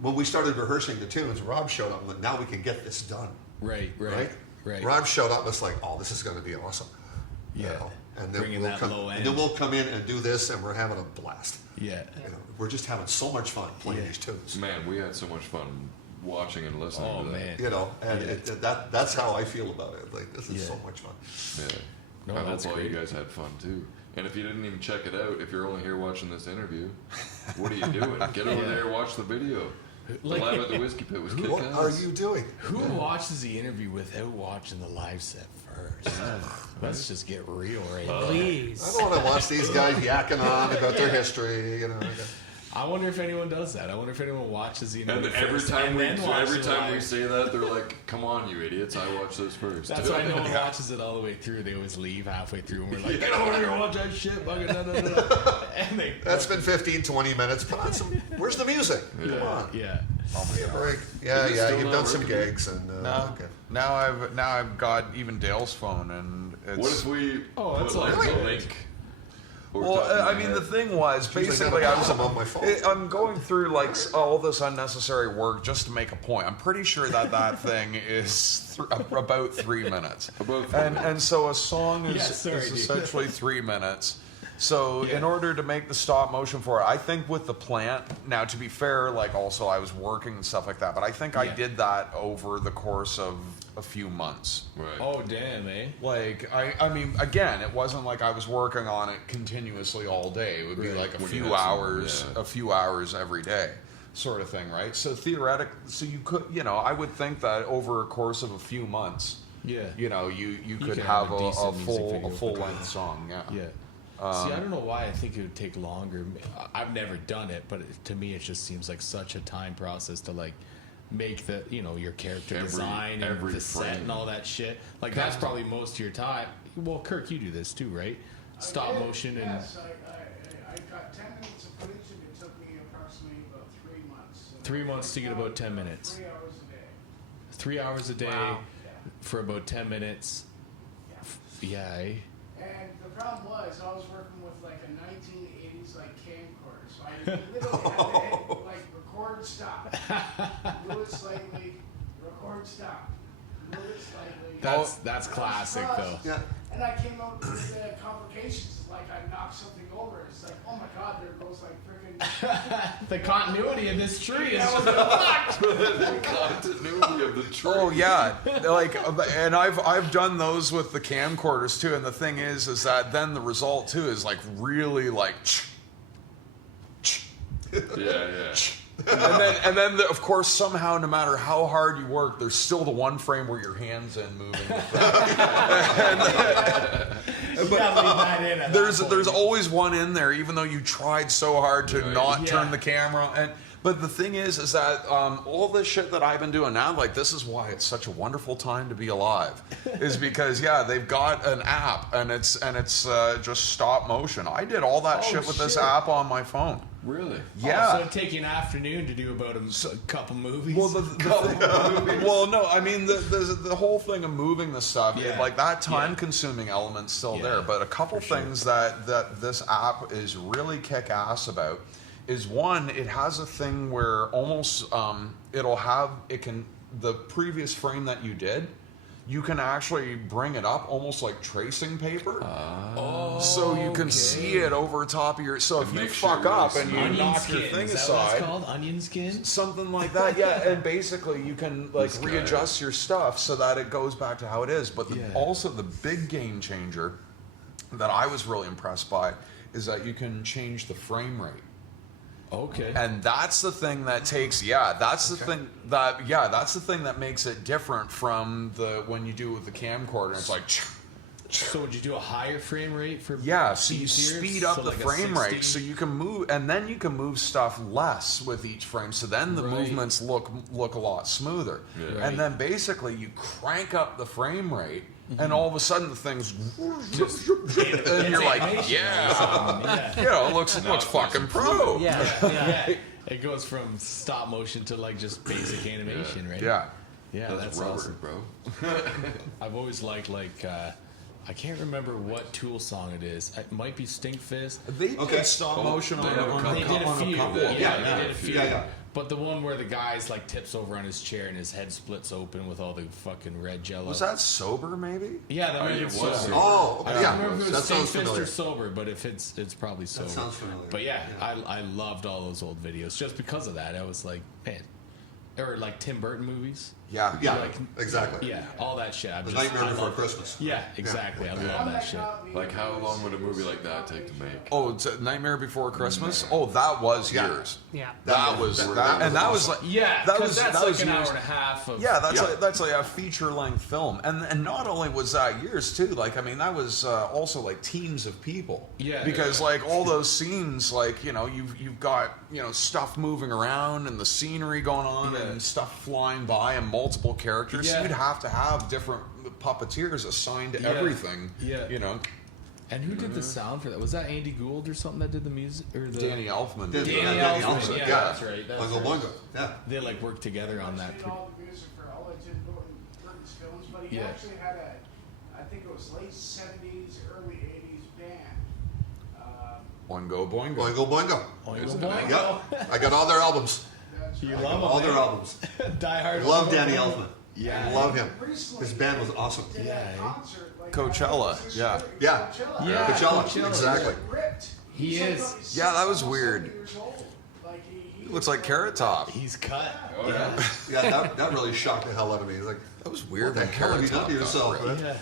When we started rehearsing the tunes, Rob showed up and went, now we can get this done. Right. Rob showed up and was like, oh, this is going to be awesome. Yeah. and then Bringing that low end. and then we'll come in and do this, and we're having a blast. Yeah. You know, we're just having so much fun playing these tunes. Man, we had so much fun watching and listening Oh to that. man. You know, and that's how I feel about it. Like, this is so much fun. Yeah. No, I that's hope all great. you guys had fun too. And if you didn't even check it out, if you're only here watching this interview, what are you doing? Get over there and watch the video. Like- Live at the Whiskey Pit was What kick-ass. are you doing? Who watches the interview without watching the live set first? Let's just get real right now. Please. I don't want to watch these guys yakking on about their history. You know. I wonder if anyone does that. I wonder if anyone watches the interview And every first time and we then watches it live. say that, they're like, "Come on, you idiots! I watched those first." That's why no one watches it all the way through. They always leave halfway through, and we're like, "Get over here and watch that shit, bucket." And they. That's been 15, 20 minutes. Put on some. Where's the music? Come on. Yeah. Give me a break. Yeah, Is it yeah. still You've not done some working? gigs, and okay. Now I've got even Dale's phone, and it's. What if we Oh, that's put like all right. a link? Or Well, top of I my mean, head? the thing was Usually basically gotta I was pause them on my phone. I'm going through like all this unnecessary work just to make a point. I'm pretty sure that thing is about 3 minutes. About 3 and so a song is, Yeah, sorry, is dude. essentially 3 minutes. So in order to make the stop motion for it, I think with the plant. Now, to be fair, like also I was working and stuff like that, but I think I Yeah. did that over the course of a few months. Right. Oh damn, eh? Like I mean, again, it wasn't like I was working on it continuously all day. It would be like a When you few had some, hours, yeah. a few hours every day, sort of thing, right? So theoretically, so you could, I would think that over a course of a few months, Yeah. you could can have have a a decent music video full for length song, yeah. Yeah. See, I don't know why I think it would take longer. I've never done it, but to me, it just seems like such a time process to like make the your character design and every the set frame. and all that shit. Like that's probably most of your time. Well, Kirk, you do this too, right? Stop motion and Yes, I got 10 minutes of footage, and it took me approximately about 3 months. 3 months to get about 10 minutes. 3 hours a day. 3 hours a day Wow. for about 10 minutes. Yeah, eh? And the problem was, I was working with like a 1980s like camcorder, so I literally had to hit like record, stop, move it slightly, record, stop, move it slightly. That's classic though. Yeah. And I came out with complications, like I knocked something over. It's like, oh my god, there goes like freaking. The continuity of this tree is the continuity of the tree. Oh yeah, like, and I've done those with the camcorders too. And the thing is that then the result too is like really like. Yeah. and then of course somehow no matter how hard you work, there's still the one frame where your hands in moving. There's always one in there, even though you tried so hard to not turn the camera. But the thing is that all this shit that I've been doing now, like this is why it's such a wonderful time to be alive, is because they've got an app and it's just stop motion. I did all that shit with this app on my phone. Really? Yeah. So it'd take you an afternoon to do about a couple movies. Well, well, no, I mean the whole thing of moving the stuff, like that time-consuming element's still there. But a couple things that this app is really kick-ass about is one, it has a thing where almost the previous frame that you did, you can actually bring it up almost like tracing paper. So you can see it over top of your. So if you make sure fuck it up really and you onion knock skin. your thing Is that aside, what it's called? Onion skin? something like that, yeah. And basically, you can like This guy. readjust your stuff so that it goes back to how it is. But also the big game changer that I was really impressed by is that you can change the frame rate. Okay. And that's the thing that takes, that's the thing that makes it different from when you do it with the camcorder. It's like, So would you do a higher frame rate for? so you easier? speed up So the like a frame rate 60? so you can move, and then you can move stuff less with each frame. So then the Right. movements look a lot smoother. Yeah. Right. And then basically you crank up the frame rate, and all of a sudden the thing's and you're like, it looks fucking pro. Yeah. It goes from stop motion to like just basic animation, right? Yeah. Yeah, that's rubber, awesome. bro. I've always liked I can't remember what Tool song it is. It might be Stinkfist. They did stop motion on They have a a couple. They did a few. couple. Yeah, they did a few. Yeah. But the one where the guy's like tips over on his chair and his head splits open with all the fucking red jello. Was that sober? Maybe. Yeah, that might it be was sober. sober. Oh, I don't yeah. remember if it That was sounds St. Fist familiar. or sober, but if it's probably sober. That sounds familiar. But yeah, I loved all those old videos just because of that. I was like, man, or like Tim Burton movies. Yeah. Yeah, Like, exactly. Yeah, all that shit. The Nightmare Before Christmas. Yeah, exactly. I love that shit. Like, how long would a movie like that take to make? Oh, it's Nightmare Before Christmas. Oh, that was Yeah. years. Yeah. That was like Yeah, that 'cause was that's that like was an hour years. and a half of. Yeah, that's like a feature-length film, and not only was that years too. Like, I mean, that was also like teams of people. Yeah, because like all those scenes, like you've got stuff moving around and the scenery going on and stuff flying by and multiple characters. So Yeah. you'd have to have different puppeteers assigned to everything. Yeah. And who Mm-hmm. did the sound for that? Was that Andy Gould or something that did the music? Or the Danny Elfman. Danny Elfman, yeah. that's right. That's Boingo, right. boingo. Yeah. They like worked together on that. Did all the music for all the Tim Burton's films, but he Yeah. actually had I think it was late 70s, early 80s band. Boingo, boingo. Boingo, boingo. Boingo, boingo. Yep. I got all their albums. That's You right. love All them, their eh? albums. Die Hard. Love Boingo, Danny boingo. Elfman. Yeah. I love him. Recently, His band was awesome. did Yeah, a eh? concert, like, Coachella, I think it was yeah. this year, Yeah. Coachella. Yeah. Coachella, Coachella. exactly. He's ripped. He He's is. he's Yeah, that was almost weird. 70 years old. Like, he Looks like Carrot Top. He's cut. Oh, yeah. Yeah, that really shocked the hell out of me. It's like, That was what weird. the when hell have you Carrot done to Top yourself? got ripped. Man?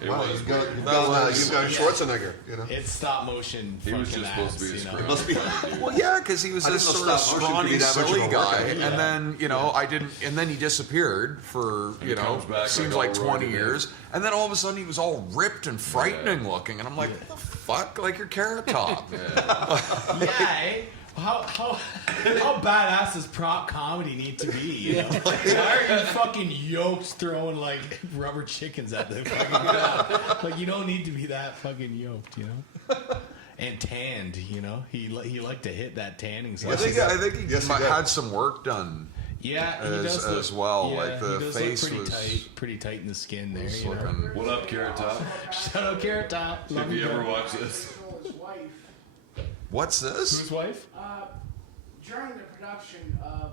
Yeah. It Wow, was you've got, weird. you've That got, was- you've got Schwarzenegger, It's stop motion. He was fucking just supposed to be a ass, you know? script. Must be. Well, yeah, because he was I this didn't sort know of stop motion could be scrawny, that much of a silly workout. guy, Yeah. and then and then he disappeared for he comes back seems like like all 20 roided years, and then all of a sudden he was all ripped and frightening looking, and I'm like, what the fuck, like you're Carrot Top. Yeah, eh? How badass does prop comedy need to be? You know? Why are you fucking yoked throwing like rubber chickens at the fucking crowd? Like, you don't need to be that fucking yoked, you know? And tanned, you know? He liked to hit that tanning I side. think he Yes, he might did. had some work done. Yeah, he as- does look, as well, yeah, like the he does face look was- pretty tight in the skin there. was You know? looking- What up, Carrot Top? Shout out Carrot Top. Love If you you, ever bro. watch this. His wife, What's this? Whose wife? during the production of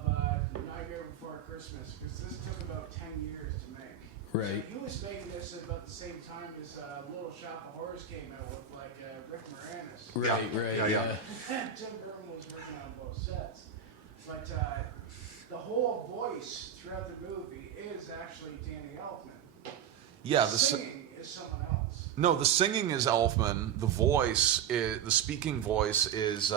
Nightmare Before Christmas, because this took about 10 years to make. Right. So he was making this at about the same time as Little Shop of Horrors came out with like Rick Moranis. Right, Yeah, right, yeah. yeah. Tim Burton was working on both sets. But the whole voice throughout the movie is actually Danny Elfman. Yeah, The singing is someone else. No, the singing is Elfman. The voice, the speaking voice is,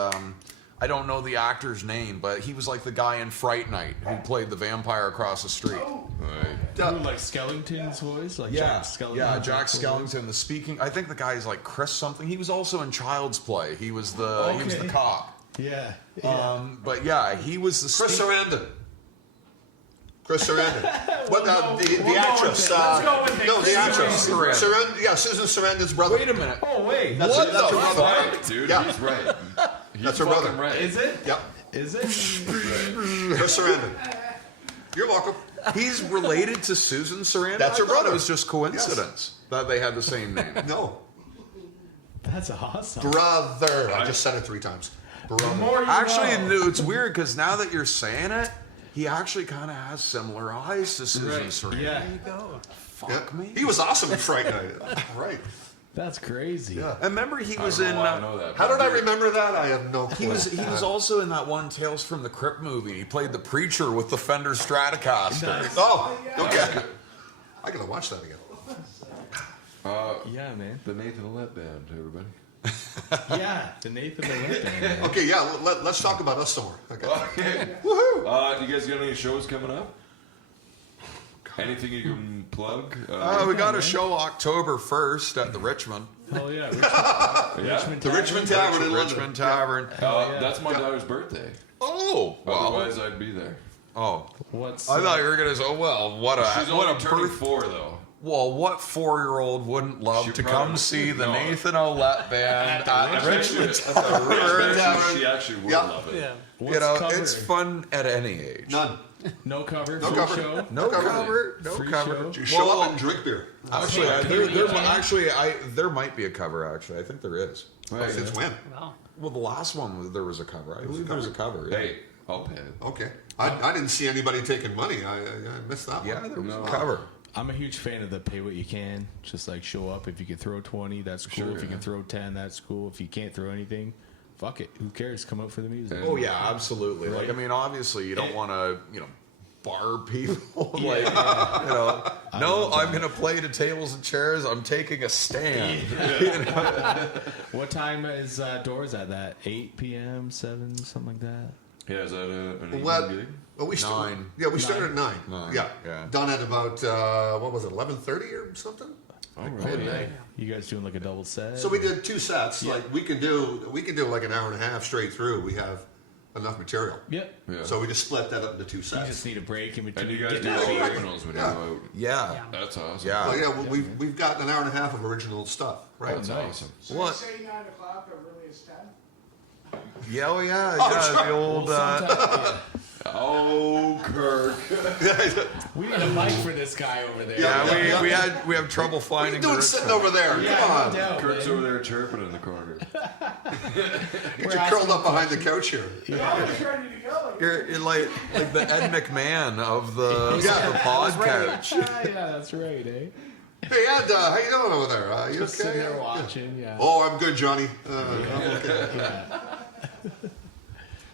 I don't know the actor's name, but he was like the guy in Fright Night who played the vampire across the street. Oh, Right. Who, like Skellington's voice? Like Yeah, Jack Skellington? yeah, Jack Skellington, the speaking. I think the guy's like Chris something. He was also in Child's Play. He was the Okay. cop. Yeah. But yeah, he was the Chris Sarandon. Chris Sarandon. We'll go with the it. actress. Let's go with it. No, the Chris actress. Sarandon. Sarandon. Yeah, Susan Sarandon's brother. Wait a minute. Oh, wait. That's What it, that's the her fuck? brother. Right, dude. Yeah. He's right. He's That's her fucking brother. Right. Is it? Yep. Is it? Chris Sarandon. You're welcome. He's related to Susan Sarandon. That's her I thought brother. It was just coincidence that they had the same name. No. That's awesome. Brother. I just said it 3 times. Brother. More you Actually, know. no, it's weird because now that you're saying it, he actually kind of has similar eyes to Susan Right. Sarandon. Yeah. Go. Fuck Yeah. me. He was awesome in Fright Night. Right. That's crazy. Yeah. I remember he I was don't in. know why I know that. How but did I you're- remember that? I have no clue. He was also in that one Tales from the Crypt movie. He played the preacher with the Fender Stratocaster. Nice. Oh, okay. I gotta watch that again. Yeah, man. The Nathan Ouellette Band, everybody. Yeah, the Nathan Ouellette Band. Okay, yeah. Let's talk about us some more. Okay. Okay. Woohoo! You guys got any shows coming up? Anything you can plug? We got a show October 1st at the Richmond. Oh, yeah. yeah. The Richmond Tavern in London. Richmond Tavern. yeah. That's my daughter's birthday. Oh, well. Otherwise, I'd be there. Oh, What's I thought you were gonna say, oh well, what She's a only turning birth. 4, though. Well, what 4-year-old wouldn't love She to probably- come see the no. Nathan Ouellette Band at Richmond? Tavern. She actually would Yeah. love it. Yeah. You What's know, cover? it's fun at any age. None. No cover. No full cover. Show. No cover. cover. No Free cover. show. You show Well, up and drink beer. Actually, Okay. there might be a cover. Actually, I think there is. Right. Since when? Well, Well, the last one there was a cover. I believe there was a cover. Yeah. Hey, I'll pay it. Okay. I didn't see anybody taking money. I missed that one. Yeah, there was a cover. I'm a huge fan of the pay what you can. Just like show up. If you can throw 20, that's cool. Sure, if you can throw 10, that's cool. If you can't throw anything, fuck it. Who cares? Come out for the music. Oh yeah, absolutely. Right. Like, I mean, obviously, you don't want to, bar people. Yeah. No, I'm going to play to tables and chairs. I'm taking a stand. What time is doors at that? 8 p.m., 7, something like that? Yeah, is that an evening gig? Well, we 9. Yeah, we started at 9. 9, Yeah. yeah. Done at about, 11:30 or something? Oh, right. You guys doing like a double set? So we did 2 sets. Like we can do like an hour and a half straight through. We have enough material. Yep. Yeah. So we just split that up into 2 sets. You just need a break in between. And you guys Get do that all beat. originals when you go out. Yeah. That's awesome. Yeah. Well, yeah, we've got an hour and a half of original stuff. Right. That's awesome. So What? you say 9 o'clock, but really it's 10? Yeah, oh yeah, sorry. the old. Oh, Kirk. We need a mic for this guy over there. Yeah, we have trouble What are you finding. doing the sitting ritual. over there? Yeah, Come on. no doubt, Kirk's man. over there chirping in the corner. Get you curled up behind the couch here. You're always ready to go. You're like the Ed McMahon of the Yeah. Podcouch. Yeah, that's right, eh? Hey, Ed, how you doing over there? You Just okay? sitting there watching, yeah. Oh, I'm good, Johnny. I'm okay. Yeah,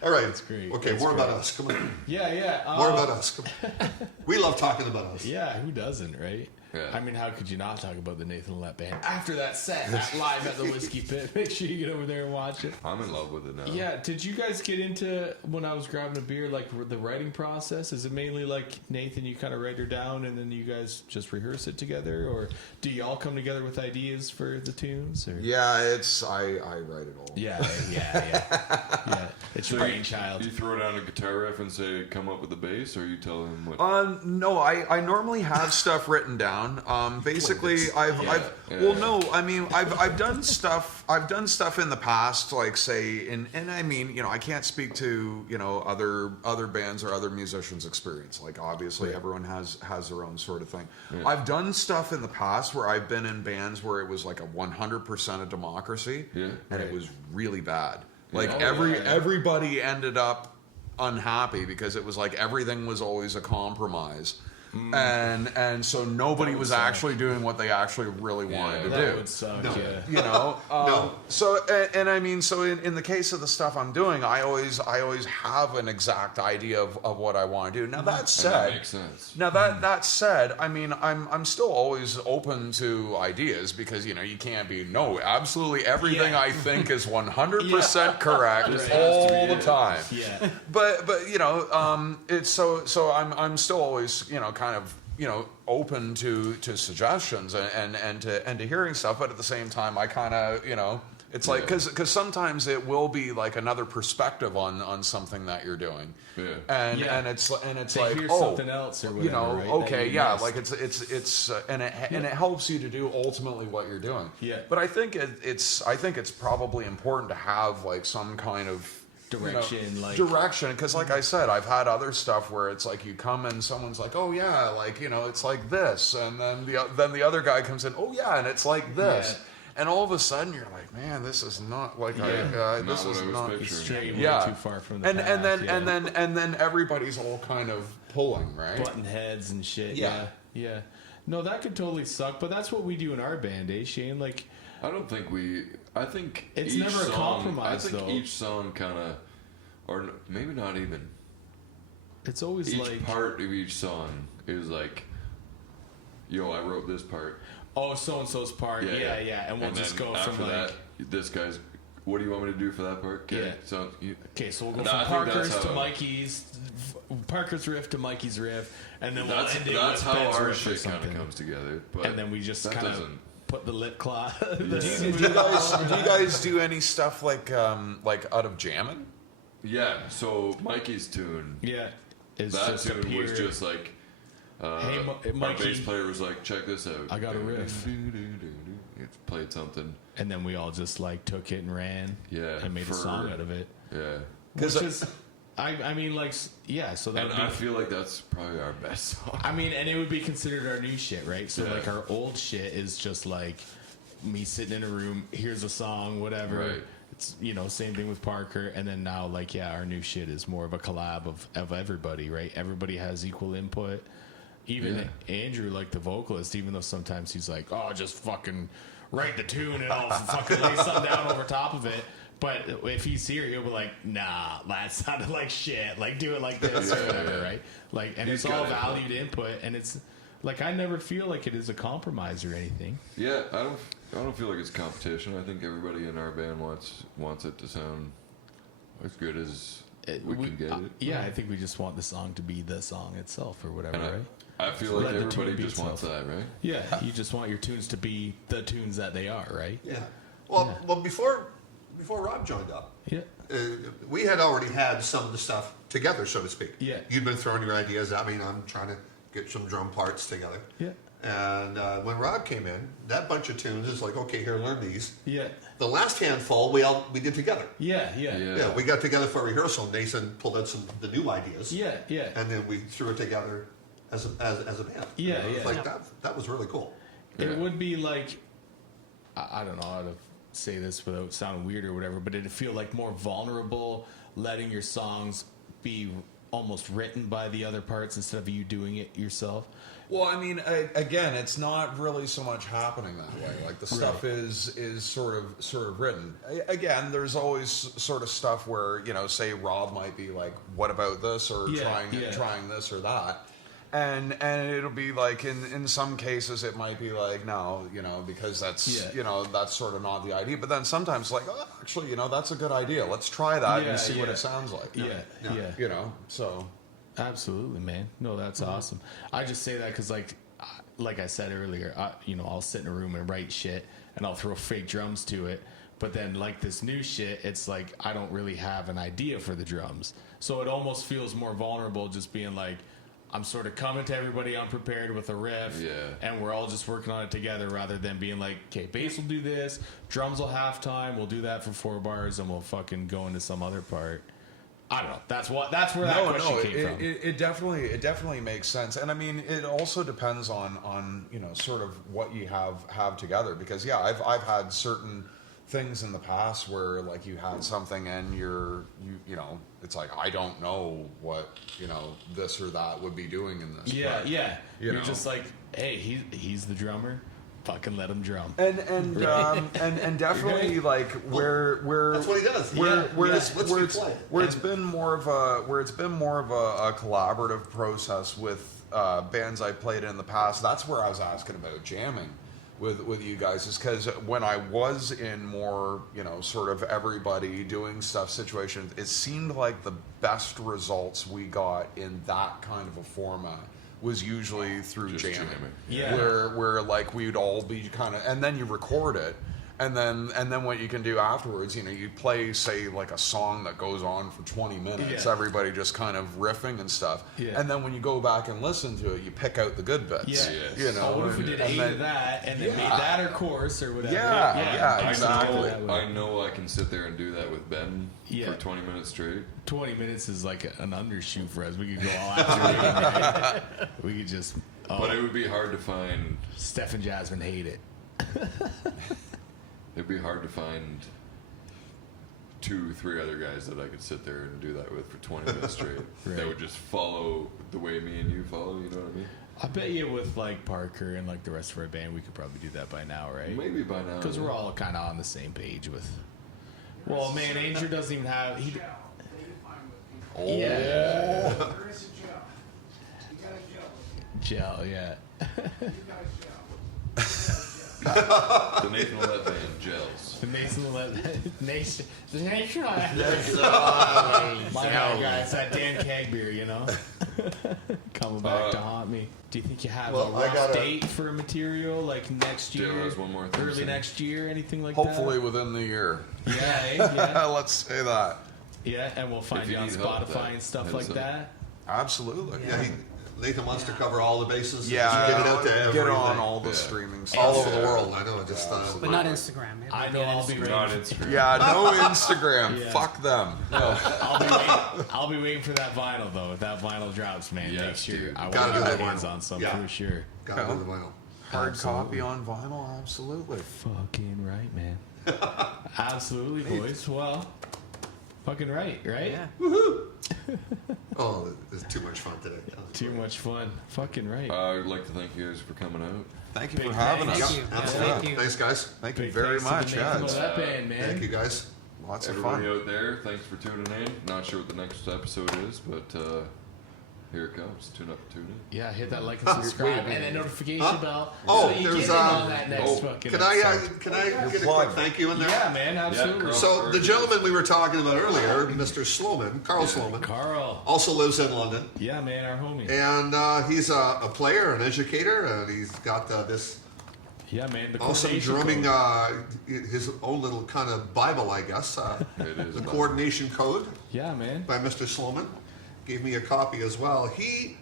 All right. That's great. Okay, That's more great. about us. Come on. yeah. More about us. Come on. We love talking about us. Yeah, who doesn't, right? Yeah. I mean, how could you not talk about the Nathan Ouellette Band after that set live at the Whiskey Pit? Make sure you get over there and watch it. I'm in love with it now. Yeah, did you guys get into, when I was grabbing a beer, like the writing process? Is it mainly like, Nathan, you kind of write her down and then you guys just rehearse it together? Or do y'all come together with ideas for the tunes? Or? Yeah, I write it all. Yeah. It's your brainchild. You throw down a guitar riff and say, come up with the bass, or you tell him what? No, I normally have stuff written down. Basically, I've done stuff. I've done stuff in the past, like say, and I mean, I can't speak to other bands or other musicians' experience. Like obviously, everyone has their own sort of thing. Yeah. I've done stuff in the past where I've been in bands where it was like a 100% of democracy, and it was really bad. Like everybody ended up unhappy because it was like everything was always a compromise. And so nobody was actually doing what they actually really wanted to do. That would suck, yeah. No. So and I mean, so in the case of the stuff I'm doing, I always have an exact idea of what I want to do. Now that said, that makes sense. Now that said, I mean, I'm still always open to ideas because you can't be absolutely everything I think is 100% correct all the time. Yeah. But it's so I'm still always kind of open to suggestions and to hearing stuff, but at the same time I kind of it's like because sometimes it will be like another perspective on something that you're doing, and it's like hear something else or whatever, right, okay, yeah, like it's and it helps you to do ultimately what you're doing. Yeah. But I think it's probably important to have like some kind of direction, because like I said, I've had other stuff where it's like you come and someone's like, oh yeah, like it's like this, and then the other guy comes in, oh yeah, and it's like this, and all of a sudden you're like, man, this is not like this is not straight way too far from the path, and then everybody's all kind of pulling, right, button heads and shit. Yeah. No, that could totally suck, but that's what we do in our band, eh, Shane? Like, I think it's each never a song, compromise, I think though. each song kind of, or maybe not even. It's always each part of each song is like, yo, I wrote this part. Oh, so and so's part. Yeah. And we'll just go from like that, this guy's. What do you want me to do for that part? Okay, so we'll go from Parker's to Mikey's, Parker's riff to Mikey's riff, and then we'll end it that's with how Ben's our riff shit kind of comes together. But and then we just kind of put the lip cloth. Do you guys do any stuff like out of jamming? Yeah. So Mikey's tune. Yeah. That tune was just like. Hey, my bass player was like, check this out. I got a riff. It played something. And then we all just like took it and ran. Yeah. And made a song out of it. Yeah. Which is, I mean, like, yeah. So that. And I feel like that's probably our best song. I mean, and it would be considered our new shit, right? So like our old shit is just like me sitting in a room. Here's a song, whatever. Right. you know, same thing with Parker, and then now, like, yeah, our new shit is more of a collab of everybody, right? Everybody has equal input. Even Andrew, like the vocalist, even though sometimes he's like, oh, just fucking write the tune and I'll fucking lay something down over top of it. But if he's here, he'll be like, nah, that sounded like shit. Like, do it like this or whatever, right? Like, and it's all valued input, and it's like, I never feel like it is a compromise or anything. Yeah, I don't feel like it's competition. I think everybody in our band wants it to sound as good as we can get it. Yeah, I think we just want the song to be the song itself or whatever, And right? I feel like everybody just wants that, right? Yeah, you just want your tunes to be the tunes that they are, right? Yeah. Well, before Rob joined up, we had already had some of the stuff together, so to speak. Yeah. You'd been throwing your ideas at me, and I'm trying to get some drum parts together. Yeah. And when Rob came in, that bunch of tunes is like, okay, here, learn these. Yeah. The last handful we did together. Yeah. Yeah, we got together for rehearsal. Nathan pulled out the new ideas. Yeah. And then we threw it together as a band. Yeah, It was yeah. like that was really cool. It would be like, I don't know how to say this without sounding weird or whatever, but it'd feel like more vulnerable, letting your songs be almost written by the other parts instead of you doing it yourself. Well, I mean, again, it's not really so much happening that way. Like the stuff is sort of written. Again, there's always sort of stuff where, you know, say Rob might be like, "What about this?" or trying this or that. And it'll be like in some cases it might be like, no, you know, because that's you know, that's sort of not the idea. But then sometimes like, oh, actually, you know, that's a good idea. Let's try that and see what it sounds like. Yeah. You know, so Absolutely, man. No, that's awesome. I just say that because, like I said earlier, you know, I'll sit in a room and write shit, and I'll throw fake drums to it. But then, like this new shit, it's like I don't really have an idea for the drums, so it almost feels more vulnerable, just being like, I'm sort of coming to everybody unprepared with a riff, and we're all just working on it together, rather than being like, okay, bass will do this, drums will half time, we'll do that for 4 bars, and we'll fucking go into some other part. I don't know. That's where that question came from. It definitely makes sense, and I mean, it also depends on you know, sort of what you have together. Because I've had certain things in the past where like you had something and you know, it's like, I don't know what, you know, this or that would be doing in this. Yeah, but, yeah. You're know. just like, hey, he's the drummer. Fucking let him drum. And definitely like where that's what he does. Where it's been more of a collaborative process with bands I played in the past. That's where I was asking about jamming with you guys, is because when I was in more, you know, sort of everybody doing stuff situations, it seemed like the best results we got in that kind of a format was usually through jamming. Yeah. Where like we'd all be kind of, and then you record it, and then what you can do afterwards, you know, you play, say, like a song that goes on for 20 minutes, everybody just kind of riffing and stuff, and then when you go back and listen to it, you pick out the good bits. You know, what if we did 8 of that and then made that our course or whatever? Yeah, exactly. I know I can sit there and do that with Ben for 20 minutes straight. 20 minutes is like an undershoot for us. We could go all afternoon. We could just. But it would be hard to find. Steph and Jasmine hate it. It'd be hard to find 2-3 other guys that I could sit there and do that with for 20 minutes straight. That would just follow the way me and you follow, you know what I mean? I bet you with like Parker and like the rest of our band, we could probably do that by now, right? Maybe by now. Because we're all kind of on the same page with. Well, man, Andrew doesn't even have. They can find with people. Yeah. There is a gel. You got a gel. Gel, yeah. You got a gel. The Nathan Ouellette Band gels. The Nathan Ouellette. My guys, that Dan Kegbeer, you know, coming back to haunt me. Do you think you have a rough date for a material like next year? There was one more thing. Early next year, anything like Hopefully that? within the year. Yeah. Let's say that. Yeah, and we'll find you on Spotify and stuff like that. Absolutely. Yeah, Nathan wants to cover all the bases. Yeah, get it out to everything. Get on all the streaming stuff. all over the world. I know, just But not Instagram. I know I'll be Not Instagram. Yeah, no Instagram. Fuck them. No. I'll be waiting for that vinyl though. If that vinyl drops, man, make sure I want Gotta to do get that my hands vinyl. on some Yeah. for sure. Gotta do the vinyl. Hard copy on vinyl, absolutely. Fucking right, man. Absolutely, boys. Well, fucking right? Yeah. Oh, it's too much fun today. Too much fun. Fucking right. I'd like to thank you guys for coming out. Thank you Big for having thanks. us. Thank you. Yeah, Absolutely. thank you. Thanks, guys. Thank you Big very thanks to much, the Nathan guys. Ouellette Band, man. Thank you, guys. Lots of Everybody fun. out there, thanks for tuning in. Not sure what the next episode is, but here it comes. Tune in. Yeah, hit that like and subscribe and that notification bell. Oh, so you there's, get in on that next fucking Can I episode. get a quick thank you in there? Yeah, man, absolutely. Carl. So the gentleman we were talking about earlier, Mr. Sloman, Karl Sloman, Carl. also lives in London, Yeah, man, our homie. and he's a player, an educator, and he's got this Yeah, man. The awesome coordination drumming, code. his own little kind of Bible, I guess. It is. The coordination code Yeah, man. by Mr. Sloman. Gave me a copy as well. He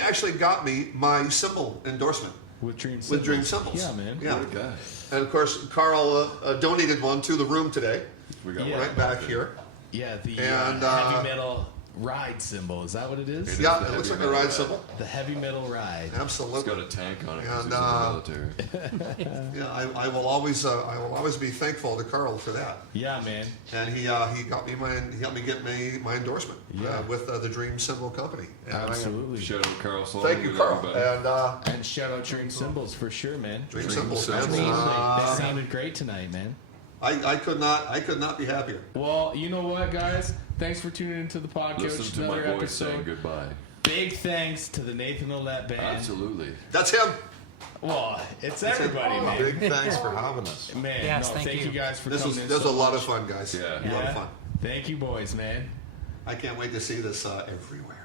actually got me my cymbal endorsement With Dream Cymbals. with Dream Cymbals. Yeah, man. Yeah. Good guy. And of course, Karl donated one to the room today, We got Yeah. one right back here. Yeah, the And, heavy metal ride cymbal. Is that what it is? It Yeah, the it looks like heavy a metal ride cymbal. The heavy metal ride. It's Absolutely. got a tank on it because And, he's in the military. Yeah, I will always be thankful to Karl for that. Yeah, man. And he got me he helped me get my endorsement Yeah. with the Dream Cymbal Company. And Absolutely. Shout out Karl Sloman. Thank you, Karl. everybody. And And shout out Dream Cymbals for sure, man. Dream Dream Cymbals, man. Cymbals. They sounded great tonight, man. I could not be happier. Well, you know what, guys? Thanks for tuning into the Podcouch. Listen to my Another voice saying episode. goodbye. Big thanks to the Nathan Ouellette Band. Absolutely. That's him. Well, it's everybody, man. Big thanks for having us. Man, Yes, no, thank thank you. you guys for This coming was in. a so lot much. of fun, guys. Yeah. A lot of fun. Thank you, boys, man. I can't wait to see this everywhere.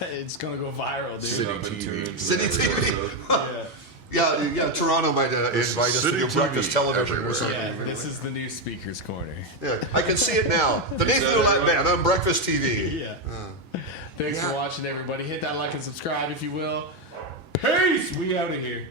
It's gonna go viral, dude. Tune up and tune into City the next TV. episode. Yeah. Toronto might invite us to do City breakfast TV television or everywhere. something. Yeah, this is the new speakers corner. Yeah, I can see it now. The Nathan Ouellette Band on Breakfast TV. Yeah. Thanks for watching, everybody. Hit that like and subscribe if you will. Peace. We out of here.